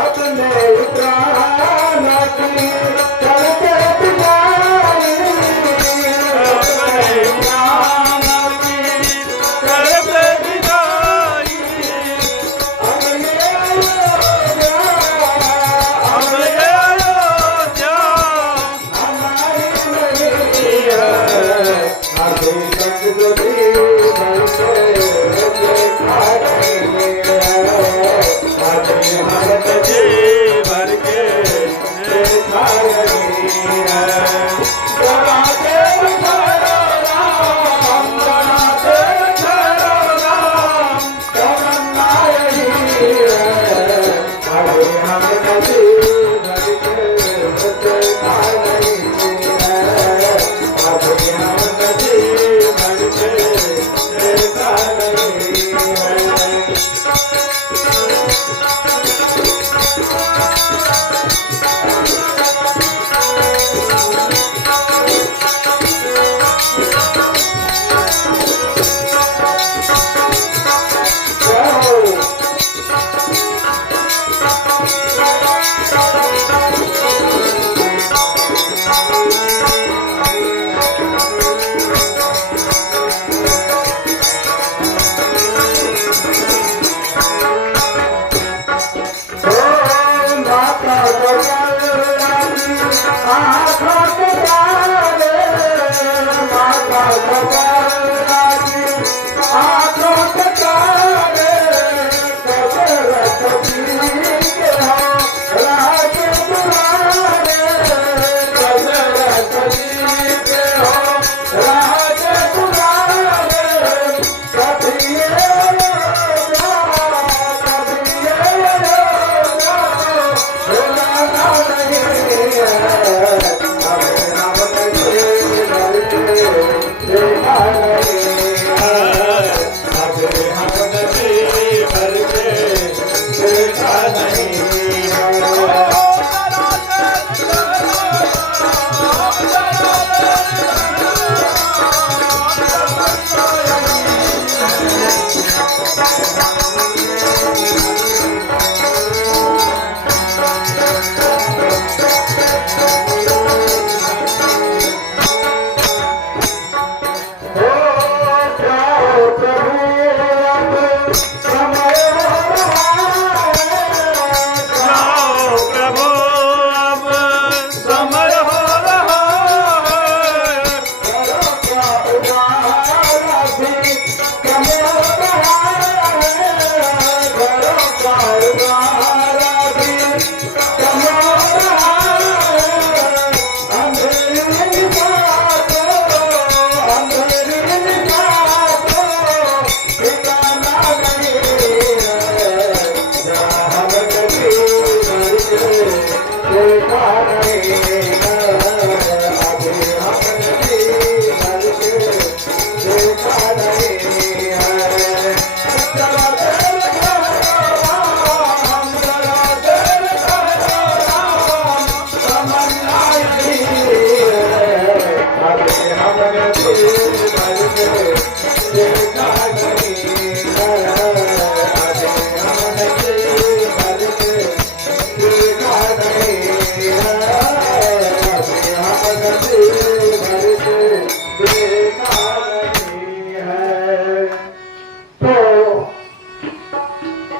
अपने प्राण की करके बिगाई, अपने प्राण की करके बिगाई,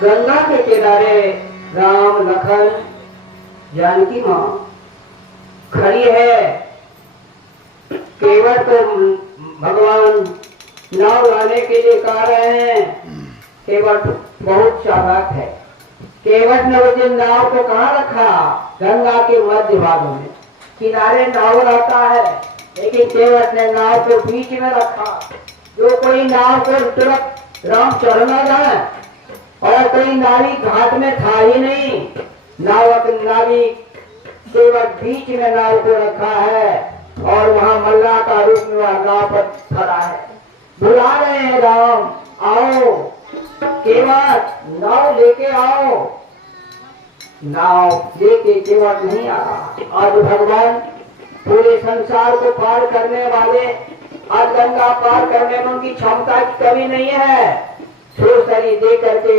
गंगा के किनारे राम लखन जानकी माँ खड़ी है। केवट को भगवान नाव लाने के लिए कह रहे हैं। केवट बहुत चालाक है। केवट ने उस दिन नाव को कहाँ रखा? गंगा के मध्य भाग में। किनारे नाव रहता है, लेकिन केवट ने नाव को बीच में रखा। जो कोई नाव को तुरंत राम चढ़ना जाए, और कोई नावी घाट में था ही नहीं। नावी केवट बीच में नाव को रखा है, और वहाँ मल्लाह का रूप में वह गांव पर खड़ा है। बुला रहे हैं राम, आओ केवट, नाव लेके आओ। नाव लेके केवट नहीं आ रहा। आज भगवान पूरे संसार को पार करने वाले, आज गंगा पार करने में उनकी क्षमता की कमी नहीं है। छोसरी दे करके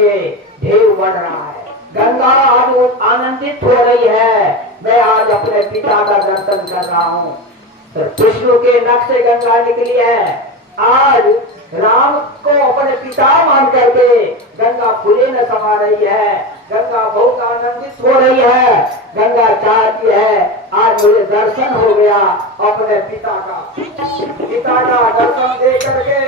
ढेर बढ़ रहा है। गंगा आज आनंदित हो रही है। मैं आज अपने पिता का दर्शन कर रहा हूँ। तो विष्णु के नख से गंगा निकली है। आज राम को अपने पिता मान करके गंगा फूले न समा रही है। गंगा बहुत आनंदित हो रही है। गंगा चाहती है आज मुझे दर्शन हो गया अपने पिता का दर्शन दे करके।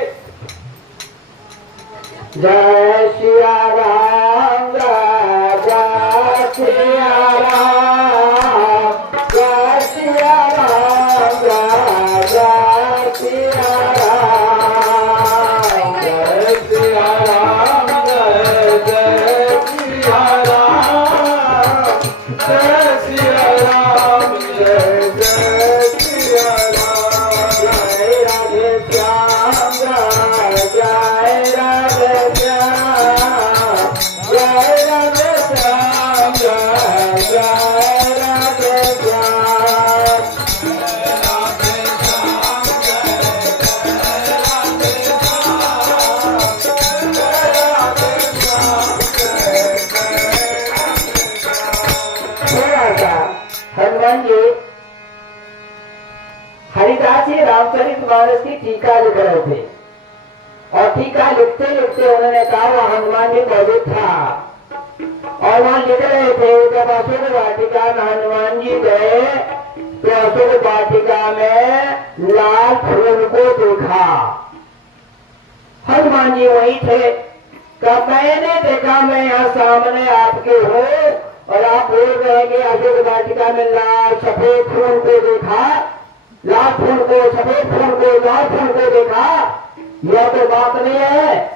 जय सिया राम, जय सिया राम, जय सिया राम, जय सिया राम, जय सिया राम, जय सिया राम, जय सिया राम, जय सिया राम, जय राधे श्याम, जय राधे श्याम, जय राधे श्याम, जय राधे श्याम। हनुमान जी हरिदास जी रामचरितमानस की टीका लिख रहे थे, और टीका लिखते लिखते उन्होंने कहा वह हनुमान जी मौजूद था, और वहां लिख रहे थे जब असुर वाटिका में हनुमान जी गए तो अशोक वाटिका में लाल फूल को देखा। हनुमान जी वही थे। कब मैंने देखा, मैं यहाँ सामने आपके हो और आप बोल रहे हैं कि अशोक वाटिका में लाल सफेद फूल को देखा, लाल फूल को, सफेद फूल को, लाल फूल को देखा। यह तो बात नहीं है।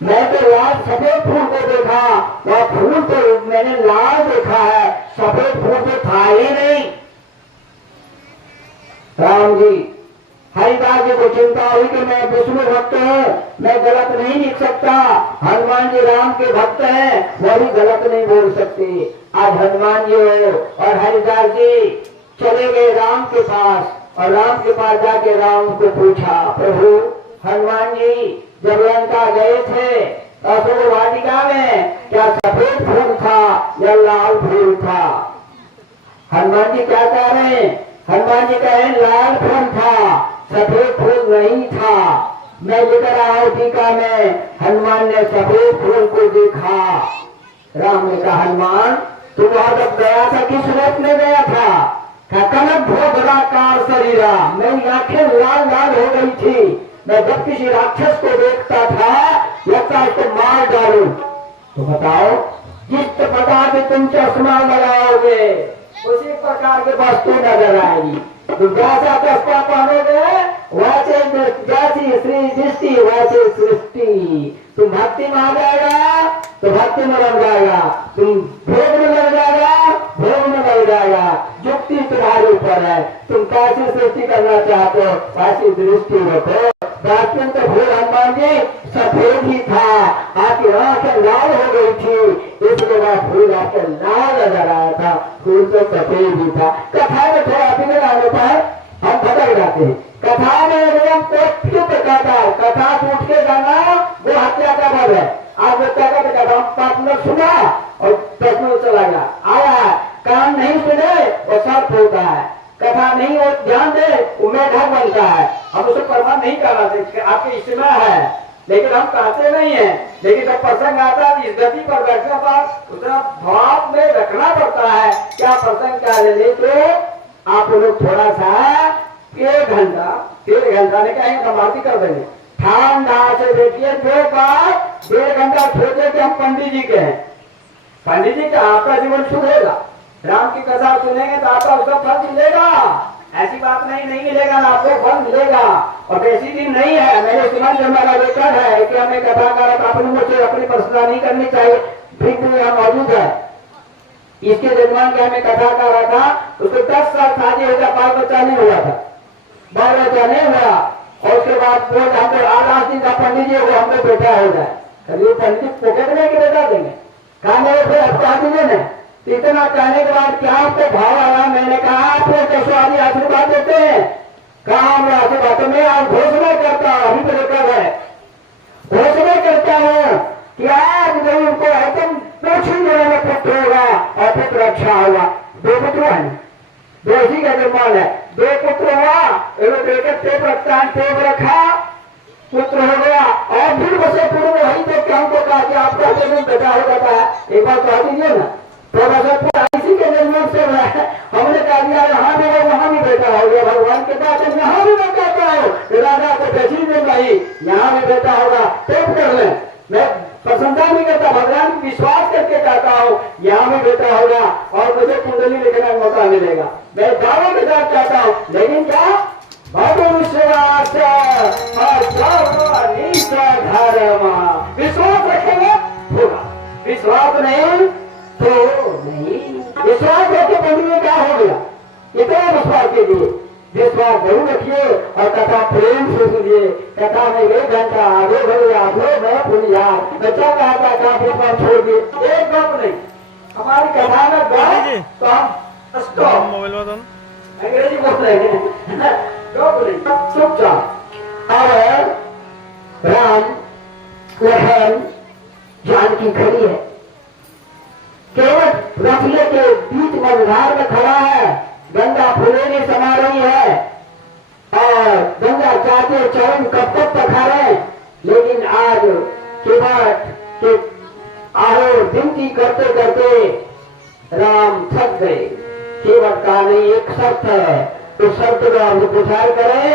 मैं तो लाल सफेद फूल को देखा, वह फूल तो मैंने लाल देखा है, सफेद फूल तो था ही नहीं। राम जी, हरिदास जी को चिंता हुई कि मैं विष्णु भक्त हूँ, मैं गलत नहीं लिख सकता। हनुमान जी राम के भक्त हैं, वो भी गलत नहीं बोल सकते। आज हनुमान जी और हरिदास जी चले गए राम के पास, और राम के पास जाके राम को पूछा, प्रभु हनुमान जी जब लंका गए थे अशोक वाटिका में क्या सफेद फूल था या लाल फूल था? हनुमान जी क्या कह रहे हैं? हनुमान जी कह रहे हैं लाल फूल था, सफेद फूल नहीं था। मैं लेकर आया टीका में, हनुमान ने सफेद फूल को देखा। राम ने कहा, हनुमान तू वहां तक गया था, किस रूप में गया था? कनक भोगराकार शरीरा, मेरी आंखें लाल लाल हो गई थी। मैं जब किसी राक्षस को देखता था लगता है उसको मार डालूं। तो बताओ, जिस प्रकार में तुम चश्मा लगाओगे उसी प्रकार के वस्तु नजर आएगी। तुम जैसा चश्मा पहनोगे वैसे जैसी श्री दृष्टि वैसे सृष्टि। तुम भक्ति में आ जाएगा तो भक्ति में लग जाएगा, तुम भोग में लग जाएगा भोग में लग जाएगा। युक्ति तुम्हारे ऊपर है, तुम कैसी सृष्टि करना चाहते हो वैसी दृष्टि रखो। प्राचीन तो फूल हनुमान जी सफेद ही था, आपकी आंखें लाल हो गई थी, इसके बाद फूल आपके लाल नजर आया था, फूल तो सफेद ही था। कथा में थोड़ा बिगड़ आने पर हम भटक जाते हैं। कथा में एकदम कथा टूट के जाना वो हत्या का वध है। आज हत्या का कथा पांच मिनट सुना और 10 मिनट चला गया, आया काम नहीं सुने वो सब होता है। कथा नहीं वो ध्यान दे वो मेढक बनता है। हम उसे प्रमाण नहीं करना चाहिए, आपके इस्तेमा है, लेकिन हम कहते नहीं है। लेकिन जब प्रसंग आता है इस गति पर बैठने पर उतना भाव में रखना पड़ता है। क्या प्रसंग क्या ले तो आप लोग थोड़ा सा 1 घंटा ने कहेंगे समाप्ति कर देंगे। ठंडा से देखिए, जो बात 1 घंटा सोचे कि हम पंडित जी के हैं, पंडित जी का आपका जीवन सुधरेगा। राम की कथा सुनेंगे तो आपका उसका फल मिलेगा। ऐसी बात नहीं मिलेगा ना, आपको फल मिलेगा। और बेसी दिन नहीं है, मेरे सुमन जो मेरा रिकॉर्ड है कि हमें कथा कर अपने मुझे अपनी प्रशंसा नहीं करनी चाहिए, फिर भी यहाँ मौजूद है। इसके जजमान के हमें कथा कर रहा था, उसको 10 साल शादी हो गया, 5 बच्चा नहीं हुआ था, 12 बच्चा नहीं हुआ। और उसके बाद बोल हमको आठ दिन का पंडित जी वो हमको बेटा हो जाए, कभी पंडित पोकेट में कि बेटा देंगे कहा मेरे फिर हफ्ता दीजिए। इतना कहने के बाद क्या आपको भाव आया? मैंने कहा आप लोग कैसे आदि आशीर्वाद देते हैं? कहा हम आशीर्वाद तो मैं आज घोषणा करता हूँ, अभी तो रिकॉर्ड है, घोषणा करता हूँ कि आज नहीं उनको एकदम दक्षिण जिले में पुत्र होगा और पुत्र अच्छा होगा। 2 पुत्र है, 2 इसी का निर्माण है, 2 पुत्र हुआ, टेप रखता है, टेप रखा, पुत्र हो गया। और फिर बसे पूर्व वही देख के हमको कहा कि आपका जन्म बेटा हो जाता है। एक बार कह दीजिए ना, इसी के जन्म से हमने कहा दिया यहाँ भी वहाँ भी बेटा हो गया। भगवान के पास यहाँ भी बेटा हो, राजा को बेची दे भाई, यहाँ भी बेटा होगा, टेप कर ले। मैं प्रशंसा नहीं करता, भगवान विश्वास करके कहता हूँ यहाँ भी बेटा होगा और मुझे कुंडली लिखने का मौका मिलेगा। मैं दावे के साथ चाहता हूँ, लेकिन क्या विश्वास विश्वास रखेंगे होगा, विश्वास नहीं तो नहीं। विश्वास करके बंदी क्या हो गया? इतना विश्वास कीजिए, विश्वास जरूर रखिए और कथा प्रेम से सुनिए। कथा में 1 घंटा आगे बढ़िया मैं पुनिया बच्चा कहता काफी पर छोड़ दिए, एक गप नहीं। हमारी कथा में गए तो हम मोबाइल में अंग्रेजी बोल रहे हैं, चुपचाप। अब राम लखन जानकी खड़ी है, केवल रफले के बीच मझधार में खड़ा है, गंगा फुलेरी समा रही है और गंगा चाहते चरण कब तक पखारे। लेकिन आज केवट के आहो विनती करते करते राम थक गए। केवट का कहा नहीं, एक शर्त है, उस शर्त को आप विचार करें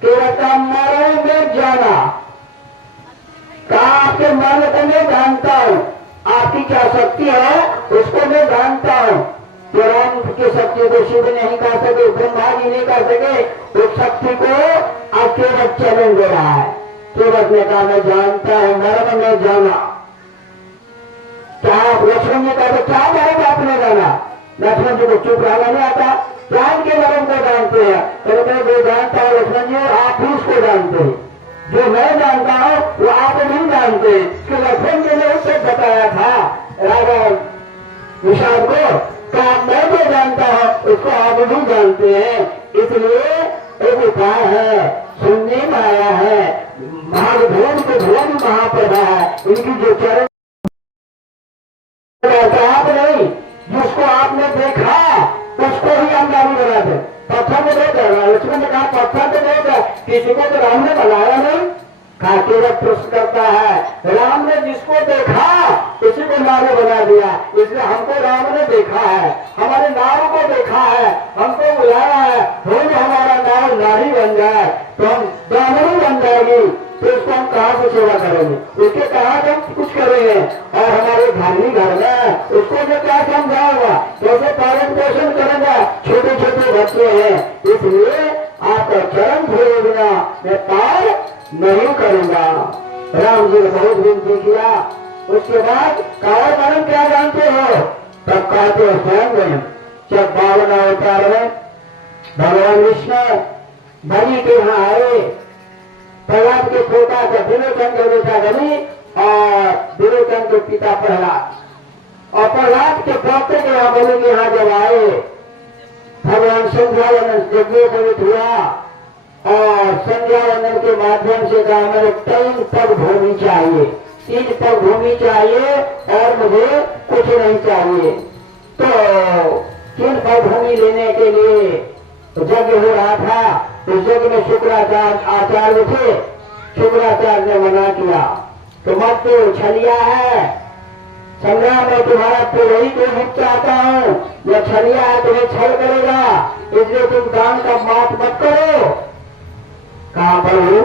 कि रकम मरण में जाना। कहा आपके मन को मैं जानता हूं, आपकी क्या शक्ति है उसको मैं जानता हूं। तो राम की शक्ति को शिव नहीं कर सके, ब्रह्मा जी नहीं कर सके, उस शक्ति को आप केवल चैलेंज दे रहा है। केवल ने कहा मैं जानता हूं, मरण में जाना। क्या आप लक्ष्मण जी का क्या मरण आपने जाना? लक्ष्मण जी को चुप रहना नहीं आता, जान के मरण को जानते हैं। कहते जो जानता है लक्ष्मण जी आप ही उसको जानते हैं, जो मैं जानता हूं वो आप नहीं जानते। कि लक्ष्मण जी ने उससे बताया था राजा विषाद को, क्या मैं जो जानता हूं उसको आप नहीं जानते हैं। इसलिए एक उपाय है, सुनने में आया है, महाभोज को भोज महाप्रभा है, इनकी जो चरण आप नहीं, जिसको आपने देखा उसको ही अंगारी बना दे। पत्थर में देख लक्ष्मण ने कहा पत्थर में देख, किसी को तो राम ने बनाया नहीं। कहा केवल प्रश्न करता है, राम ने जिसको देखा उसी को नारी बना दिया। इसलिए हमको राम ने देखा है, हमारे नाव को देखा है, हमको बुलाया है, हो हमारा नाव नारी बन जाए तो हम दामनी बन जाएगी, तो उसको हम कहाँ से सेवा करेंगे, उसके कहाँ से हम कुछ करेंगे। और हमारे घरनी घर में उसको मैं क्या समझाऊंगा, कैसे पालन पोषण करेंगे, छोटे छोटे बच्चे हैं। इसलिए आपका चरण धोए बिना मैं पार नहीं करूंगा। राम जी ने बहुत विनती किया। उसके बाद कावड़ मरण क्या जानते हो? तब कहते हो स्वयं जब 52 अवतार में भगवान विष्णु बलि के यहाँ आए, प्रहलाद के पोता का विलोचन के बेटा बलि और विलोचन के पिता प्रहलाद, और प्रहलाद के पौत्र के यहाँ बलि के यहाँ जब आए, भगवान संध्या वंदन यज्ञोपवीत हुआ और संध्या वंदन के माध्यम से कहा मुझे 3 पग भूमि चाहिए, 3 पग भूमि चाहिए और मुझे कुछ नहीं चाहिए। तो 3 पग भूमि लेने के लिए यज्ञ हो रहा था। उस यज्ञ में शुक्राचार्य आचार्य थे। शुक्राचार्य ने मना किया तो मत तो छलिया है, संग्राम में तुम्हारा पुरोहित को हित चाहता हूँ, यह छलिया है तुम्हें छल करेगा, इसलिए तुम दान का माफ मत करो। कहा प्रभु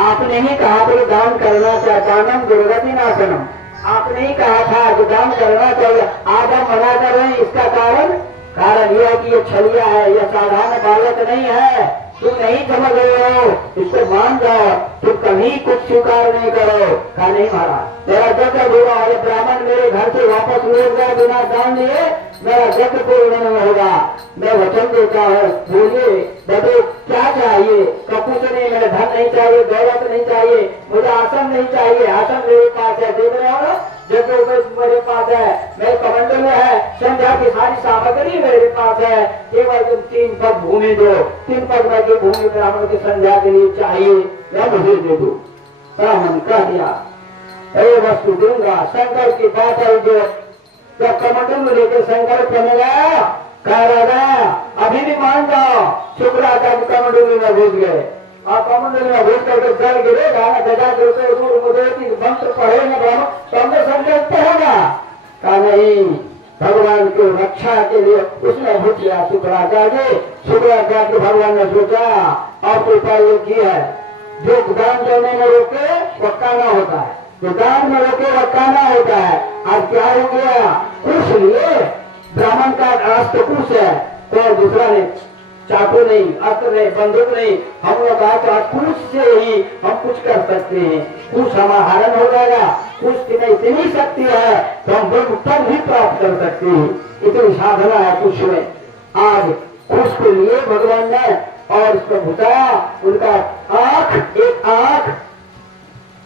आपने ही कहा तो दान करना चाहिए, दानम दुर्गति नाशनम, आपने ही कहा था कि दान करना चाहिए, आज हम मना कर रहे हैं। इसका कारण यह है कि ये छलिया है, यह साधारण बालक नहीं है, तुम नहीं समझ रहे हो, इसको मान जाओ, तुम कहीं कुछ स्वीकार नहीं करो। कहा नहीं महाराज मेरा यज्ञ पूरा हो, ब्राह्मण मेरे घर से वापस लौट गए बिना दान लिए, मेरा यज्ञ पूर्ण नहीं होगा। मैं वचन देता हूँ, बोलिए बड़े क्या चाहिए? कुछ नहीं, मेरे धन नहीं चाहिए, दौलत नहीं चाहिए, मुझे आसन नहीं चाहिए, आसन मेरे पास है, देख रहे हो ना, जैसे मेरे पास है, मेरे कमंडल में है, संध्या की सारी सामग्री मेरे पास है, केवल तुम 3 पग भूमि दो, 3 पग में की भूमि ब्राह्मण की संध्या के लिए चाहिए, या मुझे दे दो। ब्राह्मण कह दिया वस्तु दूंगा। शंकर की बात है, जो जब कमंडल में लेकर शंकर करने गया, कह रहा अभी भी मान जाओ। शुक्राचार्य कमंडल में घुस गए और कमंडल में घुस करके जल गिरे, गाना गजा गिरते मंत्र पढ़ेंगे ब्राह्मण तो हमने संकल्प होगा। कहा नहीं, भगवान की रक्षा के लिए उसने घुस गया शुक्राचार्य। शुक्राचार्य भगवान ने सोचा और तो उपाय किया है, जो दान देने में रोके वह काना होता है, जो दान में रोके वह काना होता है। आज क्या हो गया, कुछ लिए ब्राह्मण का अस्त्र कुछ है, तो दूसरा ने चाकू नहीं, अस्त्र नहीं, बंदूक नहीं, हम लोग आज कुछ से ही हम कुछ कर सकते हैं, कुछ हमारा हरण हो जाएगा, कुछ की नहीं इतनी शक्ति है तो हम तब भी प्राप्त कर सकते हैं, इतनी साधना है कुछ में। आज कुछ के लिए भगवान ने और इसको घुसाया, उनका एक आंख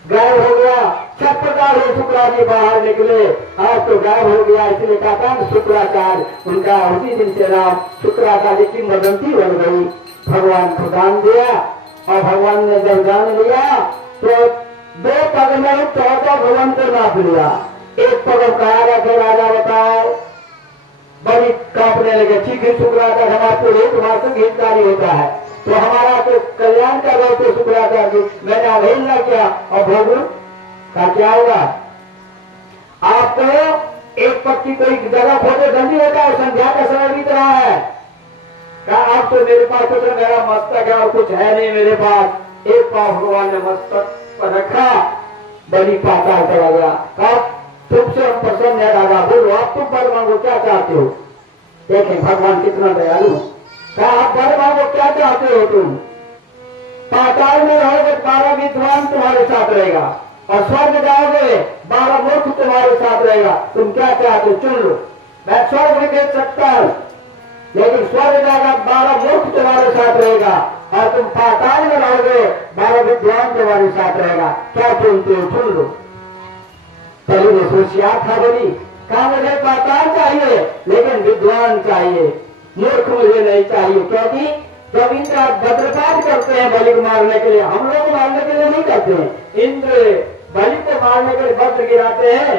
गायब हो गया। 6 प्रकार से शुक्राचार्य बाहर निकले, आज तो गायब हो गया। इसलिए कहा शुक्राचार्य, उनका उसी दिन से नाम शुक्राचार्य की किंवदंती बन गई। भगवान को दान दिया और भगवान ने जब जान लिया तो 2 पग में 14 भगवान को नाप लिया। 1 पग कहा गया कि राजा बताओ, बड़ी कांपने लगे। ठीक है शुक्राचार्य हमारे पुरोहित हमारे हितकारी होता है, तो हमारा तो कल्याण कर रहे थे शुक्राचार्य, मैंने अवहेलना किया और भोगू का क्या होगा? आपको एक पक्की कोई जगह खोजे जल्दी होता है, संध्या का समय बीत रहा है, कहा अब तो मेरे पास कुछ मेरा मस्तक है और कुछ है नहीं मेरे पास। एक पांव भगवान ने मस्तक पर रखा, बलि पाताल चला गया। कहा तुमसे हम प्रसन्न है राजा, बोलो आप तुम वर मांगो क्या चाहते हो। देखें भगवान कितना दयालु। कहा आप वर मांगो क्या चाहते हो तुम। पाताल में रहोगे 12 विद्वान तुम्हारे साथ रहेगा और स्वर्ग जाओगे 12 मूर्ख तुम्हारे साथ रहेगा। तुम क्या चाहते हो चुन लो। मैं स्वर्ग में भेज सकता हूं लेकिन स्वर्ग जाएगा 12 मूर्ख तुम्हारे साथ रहेगा और तुम पाताल में रहोगे 12 विद्वान तुम्हारे साथ रहेगा। क्या चुनते हो चुन लो। पहले ने होशियार था बोली, कहा मुझे पाताल चाहिए लेकिन विद्वान चाहिए, मूर्ख मुझे नहीं चाहिए। क्योंकि जब इंद्र वज्रपात करते हैं बलि को मारने के लिए, हम लोग मारने के लिए नहीं करते हैं। इंद्र बलि को मारने के लिए वज्र गिराते हैं,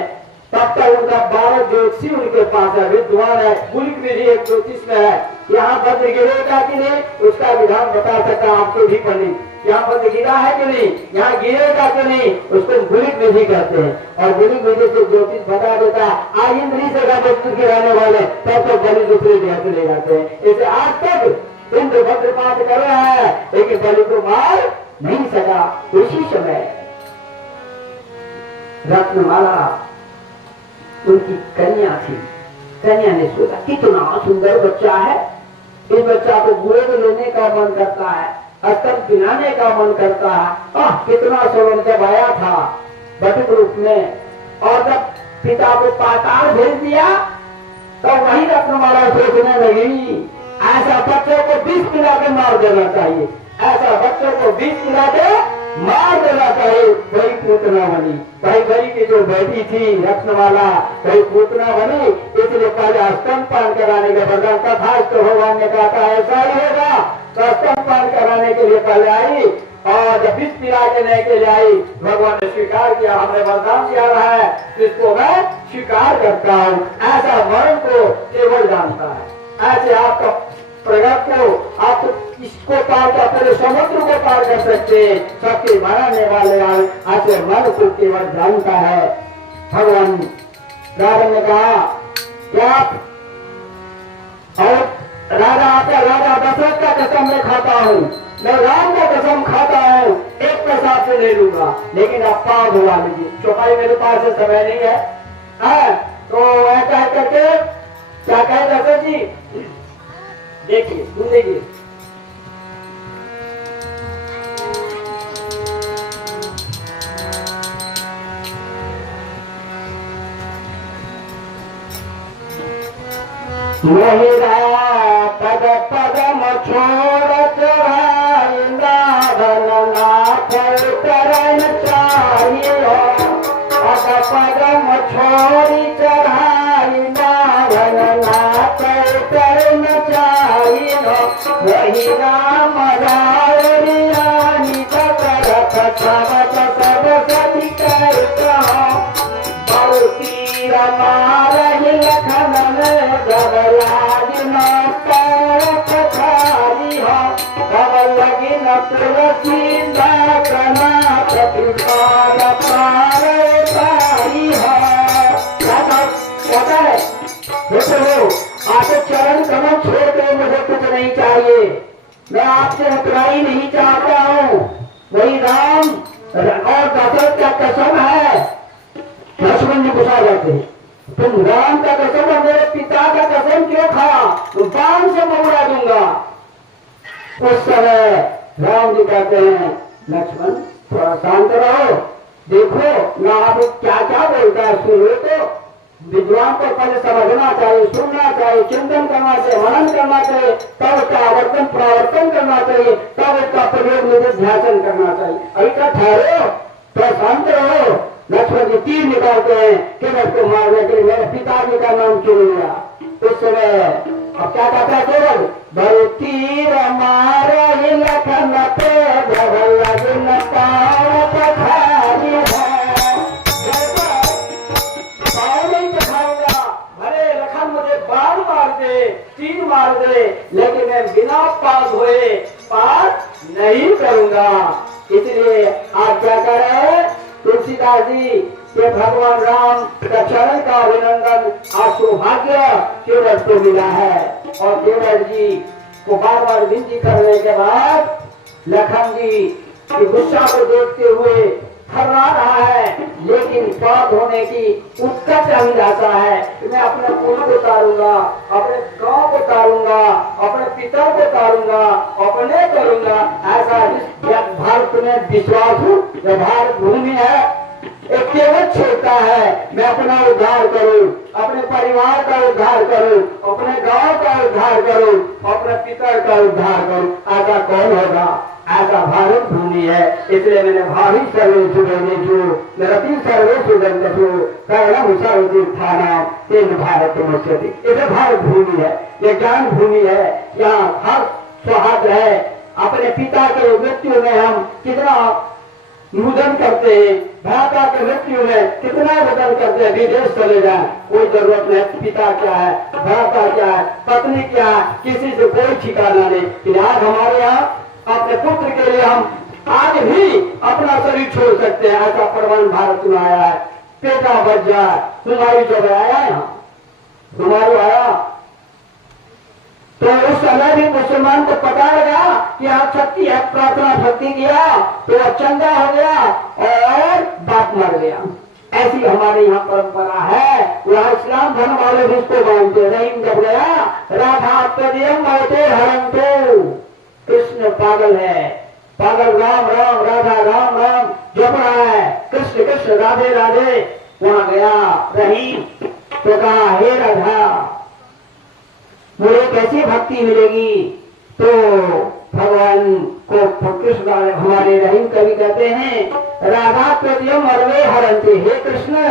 तब तक उनका 12 ज्योतिषी उनके पास है, विद्वान है। गुलिक विधि एक ज्योतिष में है, यहाँ वज्र गिरेगा कि नहीं उसका विधान बता सकता आपके भी पंडित। यहाँ वज्र गिरा है कि नहीं, यहाँ गिरेगा कि नहीं, उसको गुलिक विधि कहते हैं। और गुलिक विधि से ज्योतिष बता देता है आज इंद्री से वज्र गिराने वाले, तब तो बलि दूसरे जगह चले जाते हैं। इसे आज तक इंद्र वज्रपात कर रहा है लेकिन बलि को मार नहीं सका। उसी समय रत्नमाला उनकी कन्या थी। कन्या ने सोचा कितना सुंदर बच्चा है, इस बच्चा को गोद लेने का मन करता है, स्तन पिलाने का मन करता है। कितना सोलन जब आया था बटुक रूप में और जब पिता को पाताल भेज दिया तो वही रत्नमाला सोचने लगी ऐसा बच्चों को 20 पिला के मार देना चाहिए, ऐसा बच्चों को 20 पिला के मार देना चाहिए। वही पूतना बनी। भाई बलि की जो बेटी थी रत्नमाला वही पूतना बनी। इसलिए पहले स्तनपान कराने का वरदान था, तो भगवान ने कहा था ऐसा ही होगा। तो स्तनपान कराने के लिए पहले आई और जब 20 पिला देने के लिए आई भगवान ने स्वीकार किया, हमने वरदान दिया रहा है जिसको मैं स्वीकार करता हूँ। ऐसा मरण को केवल जानता है। ऐसे आपका प्रगत को आप इसको पार कर पहले समुद्र को पार कर सकते, सबके मारने वाले ऐसे मन को केवल जानता है। भगवान रावण ने कहा क्या और राजा आपका राजा दशरथ का कसम मैं खाता हूँ, मैं राम का कसम खाता हूँ, एक पैसा आपसे ले लूंगा लेकिन आप पाव धुला लीजिए। चौपाई मेरे पास है, समय नहीं है। तो ऐसा करके क्या कहे दशरथ जी, देखिए सुनिए। मोहिरा पद पदम छोड़त करन चाहिए, पद पदम छोड़ी चढ़ाई नारन करन चाहिए। वही राम रानी करत सबत सब सती करता तीर मारही लखन जबलाज न पथारी हो तब लगी न तुलसी दाना कृपाल पार पारी हो। देखो आपके चरण कमल छोड़ के मुझे कुछ नहीं चाहिए, मैं आपसे हतराई नहीं चाहता हूँ। वही राम और दशरथ का कसम है। लक्ष्मण जी गुस्सा जाते हैं, तुम राम का कसम और मेरे पिता का कसम क्यों खा, तुम बाण से मौड़ा दूंगा। उस समय राम जी कहते हैं लक्ष्मण थोड़ा शांत रहो, देखो मैं आपको क्या क्या बोलता है सुनो। तो विद्वान को पहले समझना चाहिए, सुनना चाहिए, चिंतन करना चाहिए, मनन करना चाहिए, तब उसका आवर्तन प्रवर्तन करना चाहिए, तब उसका प्रयोग निधि ध्यान करना चाहिए। अभी क्या ठहरो, तो शांत रहो। लक्ष्मण जी तीर निकालते हैं कि मैं उसको मारने के लिए मेरे पिताजी का नाम क्यों लिया। उस समय अब क्या कहता है केवल बड़े तीर मारे लखन पे पथारी है। नहीं पठाऊंगा, भले लखन मुझे बाण मार दे, तीर मार दे, लेकिन मैं बिना पार धोए पार नहीं करूंगा। इसलिए आप क्या कर रहे हैं तुलसीदास जी के भगवान राम का चरण का अभिनंदन और सौभाग्य केवल को मिला है। और केवल जी वो बार बार विनती करने के बाद लखन जी की गुस्सा को देखते हुए थर्रा रहा है, लेकिन बात होने की उत्कट अभिलाषा है कि मैं अपने कुल को तारूंगा, अपने गांव को तारूंगा, अपने पिता को तारूंगा, अपने करूंगा। ऐसा भारत में विश्वास हो, जो भारत भूमि है एक केवल छोड़ता है, मैं अपना उद्धार करूं, अपने परिवार का उद्धार करूं, अपने गांव का उद्धार करूं, अपने पिता का उद्धार करूं। ऐसा कौन होगा? ऐसा भारत भूमि है। इसलिए मैंने भावी सर्वेशु गणेशु नरति सर्वेशु गणेशु कर्ण सर्वतीर्थाना तेन भारत मुच्यते। इसे भारत भूमि है, ये ज्ञान भूमि है। यहाँ हर सौहार्द है। अपने पिता के मृत्यु में हम कितना मुदन करते हैं, भ्राता के मृत्यु में कितना मुदन करते हैं। विदेश चले जाए कोई जरूरत नहीं, पिता क्या है, भ्राता क्या है, पत्नी क्या है, किसी से कोई ठिकाना नहीं। कि आज हमारे यहाँ अपने पुत्र के लिए हम आज भी अपना शरीर छोड़ सकते हैं। ऐसा प्रमाण भारत में आया है। पेटा बच जाए, तुम्हारी जब आया यहाँ, तुम्हारी आया तो उस समय भी मुसलमान को पता लगा कि आप शक्ति है, प्रार्थना शक्ति किया तो चंगा हो गया और बाप मर गया। ऐसी हमारे यहाँ परंपरा है। यहाँ इस्लाम धर्म वाले भी इसको मानते। रहीम जब गया राधा हरंतो, कृष्ण पागल है, पागल राम राम राधा राम राम जप रहा है, कृष्ण कृष्ण राधे राधे। वहां गया रहीम तो कहा हे राधा मुझे कैसी भक्ति मिलेगी? तो भगवान को कृष्ण हमारे रहीम कवि कहते हैं राधा प्रत्यम अरवे हरंते। हे कृष्ण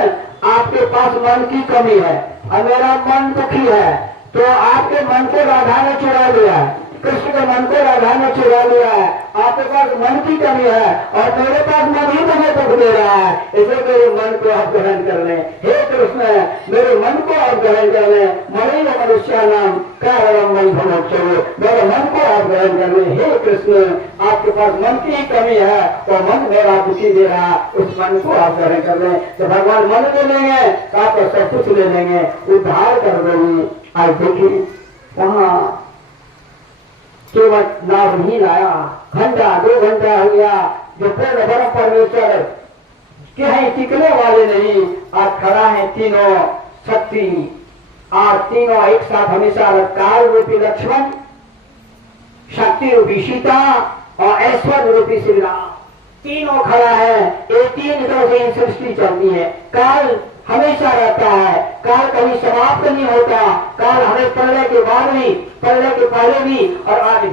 आपके पास मन की कमी है और मेरा मन दुखी है, तो आपके मन को राधा ने चुरा लिया है, कृष्ण के मन को राधा ने चुरा लिया है। आपके पास मन की कमी है और मेरे पास मन ही मुझे दुख दे रहा है, इसे मेरे मन को आप ग्रहण कर लें। हे कृष्ण मेरे मन को आप ग्रहण कर लें। मरे मनुष्य नाम कारणम मेरे मन को आप ग्रहण कर लें। हे कृष्ण आपके पास मन की कमी है और मन मेरा दुखी दे रहा है, उस मन को आप ग्रहण कर लें। तो भगवान मन को लेंगे तो आपको सब कुछ ले लेंगे, उद्धार कर देंगे। आज देखिए वहाँ केवल नाव नहीं लाया, घंटा 2 घंटा हो गया, जो पूर्ण परम परमेश्वर कहीं टिकने वाले नहीं, आज खड़ा है तीनों शक्ति। आज तीनों एक साथ हमेशा काल रूपी लक्ष्मण, शक्ति रूपी सीता और ऐश्वर्य रूपी श्री राम, तीनों खड़ा है। ये 3 तरह से सृष्टि चलती है। काल हमेशा रहता है, काल कभी समाप्त नहीं होता। काल हमें प्रलय के बाद भी, प्रलय के पहले भी और आज भी,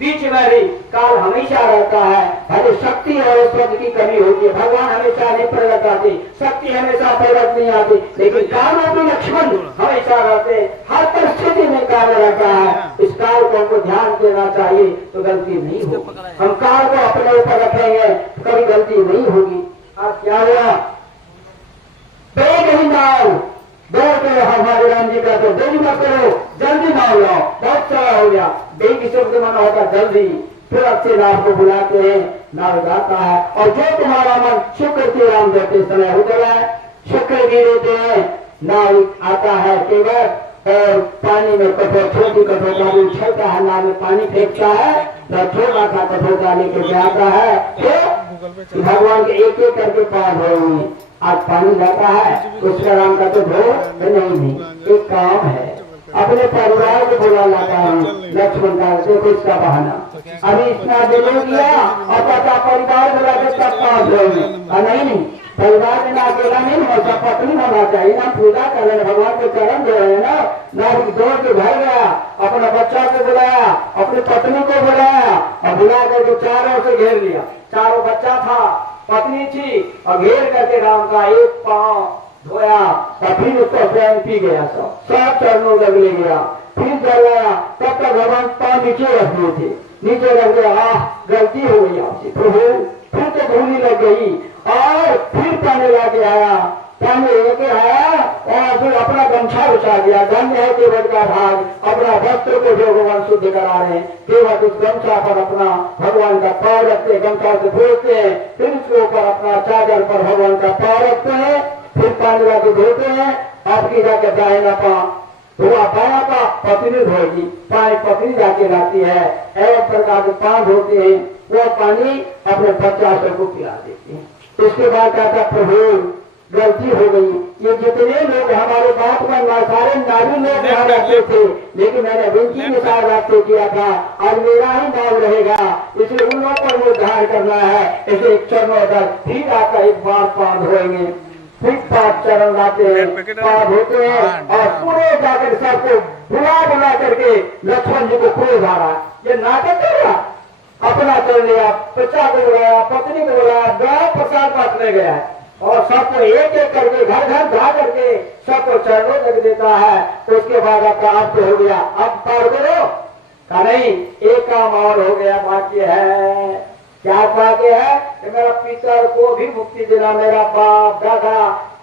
बीच में भी काल हमेशा रहता है। भले शक्ति और ऐश्वर्य की कमी होती है, भगवान हमेशा नहीं प्रकट आते, शक्ति हमेशा प्रकट नहीं आती, लेकिन काल रूपी लक्ष्मण हमेशा रहते। हर परिस्थिति में काल रहता है। इस काल को हमको ध्यान देना चाहिए तो गलती नहीं होगी। हम काल को अपने ऊपर रखेंगे तो कभी गलती नहीं होगी। आज क्या हुआ? नहीं माओ दौड़ के हमारे राम जी का तो देरी मत करो, जल्दी माओ लाओ। बहुत सारा हो गया। बेटी शब्द माना होता जल्दी, फिर अच्छे नाव को बुलाते हैं, नाव जाता है और जो तुम्हारा मन शुक्र के राम देते समय हो जाए, शुक्र भी देते हैं, नाव आता है केवल और पानी में कठोर छोटी कठोरा भी उछलता है, नाव में पानी फेंकता है, छोटा सा कठोरा लेके जाता है, तो भगवान के एक एक करके पार होंगे। आज पानी जाता है, उसका नाम का तो धो नहीं, एक काम है। अपने परिवार को बुला लाता हूँ, लक्ष्मण का देखो इसका बहाना, अभी इतना दिनों किया और पता परिवार बुला के तब पास होंगे। नहीं, परिवार में ना अकेला नहीं होता, पत्नी होना चाहिए ना, पूजा कर रहे भगवान को चरण दे रहे हैं ना दौड़ के घर गया, अपना बच्चा को बुलाया, अपनी पत्नी को बुलाया और बुला करके चारों से घेर लिया। चारों बच्चा था, पत्नी थी और घेर करके राम का एक पांव धोया और फिर उसको स्वयं पी गया। सब चरणों लग ले गया, फिर जलाया। तब तक भगवान पांव नीचे रखने थे, नीचे रख गया। गलती हो गई आपसे प्रभु, फिर तो धोनी लग गई और फिर पानी लाके आया, पानी लेके आया और फिर अपना गमछा उछा दिया। धन्य है केवट का भाग, अपना वस्त्र को जो भगवान शुद्ध करा रहे हैं, केवट उस गमछा पर अपना भगवान का पाँव रखते हैं, गमछा से धोते हैं, फिर उसके ऊपर अपना चादर पर भगवान का पाँव रखते हैं, फिर पानी लाके धोते हैं। आपकी जाके दाहिना पाँव तो वह बाया का पत्नी धोएगी, पानी पत्नी जाके लाती है, एवं प्रकार के पान होते हैं, वह पानी अपने बच्चा सबको पिला देती है। इसके बाद कहता प्रभु गलती हो गई, ये जितने लोग हमारे बात में सारे नारी लोग यहाँ रहते थे, लेकिन मैंने विनती के साथ वाक्य किया था और मेरा ही नाम रहेगा, इसलिए उन लोगों पर वो उद्धार करना है। इसे चरणों फिर आकर एक बार पान धोएंगे, फिर 5 चरण लाते हैं, पान धोते हैं और पूरे जाकर सबको बुला करके लक्ष्मण जी को पूरे धारा। ये नाटक कर रहा, अपना कर लिया, बच्चा को बुलाया, पत्नी को बुलाया, गाँव प्रसाद बांटने गया है और सबको एक एक करके घर घर जा करके सबको चरणों तक देता है। उसके बाद आपका अर्थ हो गया, अब पार करो का नहीं, एक काम और हो गया, बाकी है। क्या बाकी है कि मेरा पितर को भी मुक्ति देना, मेरा बाप दादा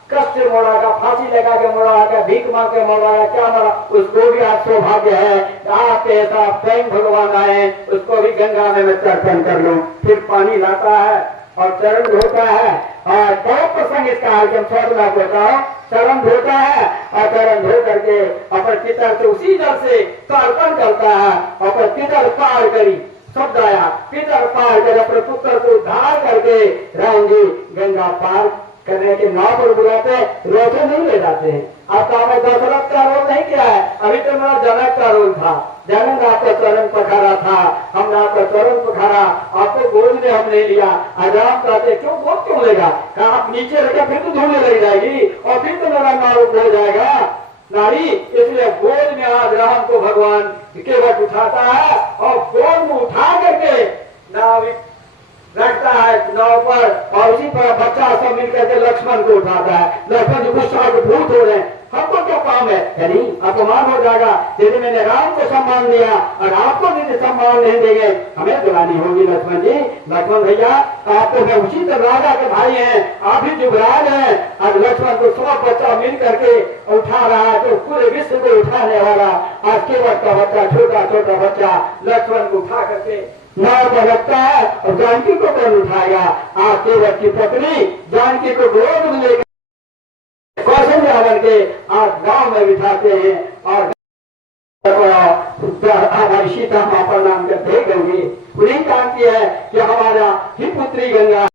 कष्ट मोड़ा का, फांसी लगा के मोड़ा का, भीख मांग के मोड़ा का, क्या मरा, उसको भी आज सौभाग्य है आप ऐसा स्वयं भगवान आए, उसको भी गंगा में मैं तर्पण कर लूं। फिर पानी लाता है और चरण धोता है और बहुत प्रसंग इसका है कि हम छोड़ना होता है, चरण धोता है और चरण धो करके अपने पितर से उसी जल से तर्पण करता है। अपने पितर पार करी शब्द आया, पितर पार कर अपने पुत्र को उद्धार करके राम जी गंगा पार करने के नाव पर बुलाते, रोते नहीं ले जाते हैं। आपका हमें दशरथ का रोल नहीं किया है, अभी तो मेरा जनक का रोल था। जनक ने आपका चरण पखारा था, हमने आपका चरण पखारा, आपको गोद में हम नहीं लिया। आराम कहते क्यों गोद क्यों लेगा, आप नीचे रखे फिर तो धोने लग जाएगी और फिर तो मेरा नाम हो जाएगा नारी। इसलिए गोद में आज राम को भगवान केवट उठाता है और गोद में उठा करके नाविक रखता है नाव पर और उसी पर बच्चा सब मिलकर के लक्ष्मण को उठाता है। लक्ष्मण जी गुस्सा के भूत हो रहे हैं, हमको क्या काम है, यानी अपमान हो जाएगा। यदि मैंने राम को सम्मान दिया और आपको यदि सम्मान नहीं देंगे हमें दिलानी होगी। लक्ष्मण जी, लक्ष्मण भैया आपको मैं उसी तरह राजा के भाई हैं, आप भी युवराज हैं और लक्ष्मण को 100 बच्चा मिल करके उठा रहा है, तो पूरे विश्व को उठाने वाला आज केवट का बच्चा, छोटा छोटा बच्चा लक्ष्मण को उठा करके नाव पर रखता है और जानकी को कौन उठाएगा। आप केवट की पत्नी जानकी को गोद में लेकर कौशल्या बन के आज गांव में बिठाते हैं और हमारी सीता मां प्रणाम करते गंगे। उन्हीं जानती है कि हमारा ही पुत्री गंगा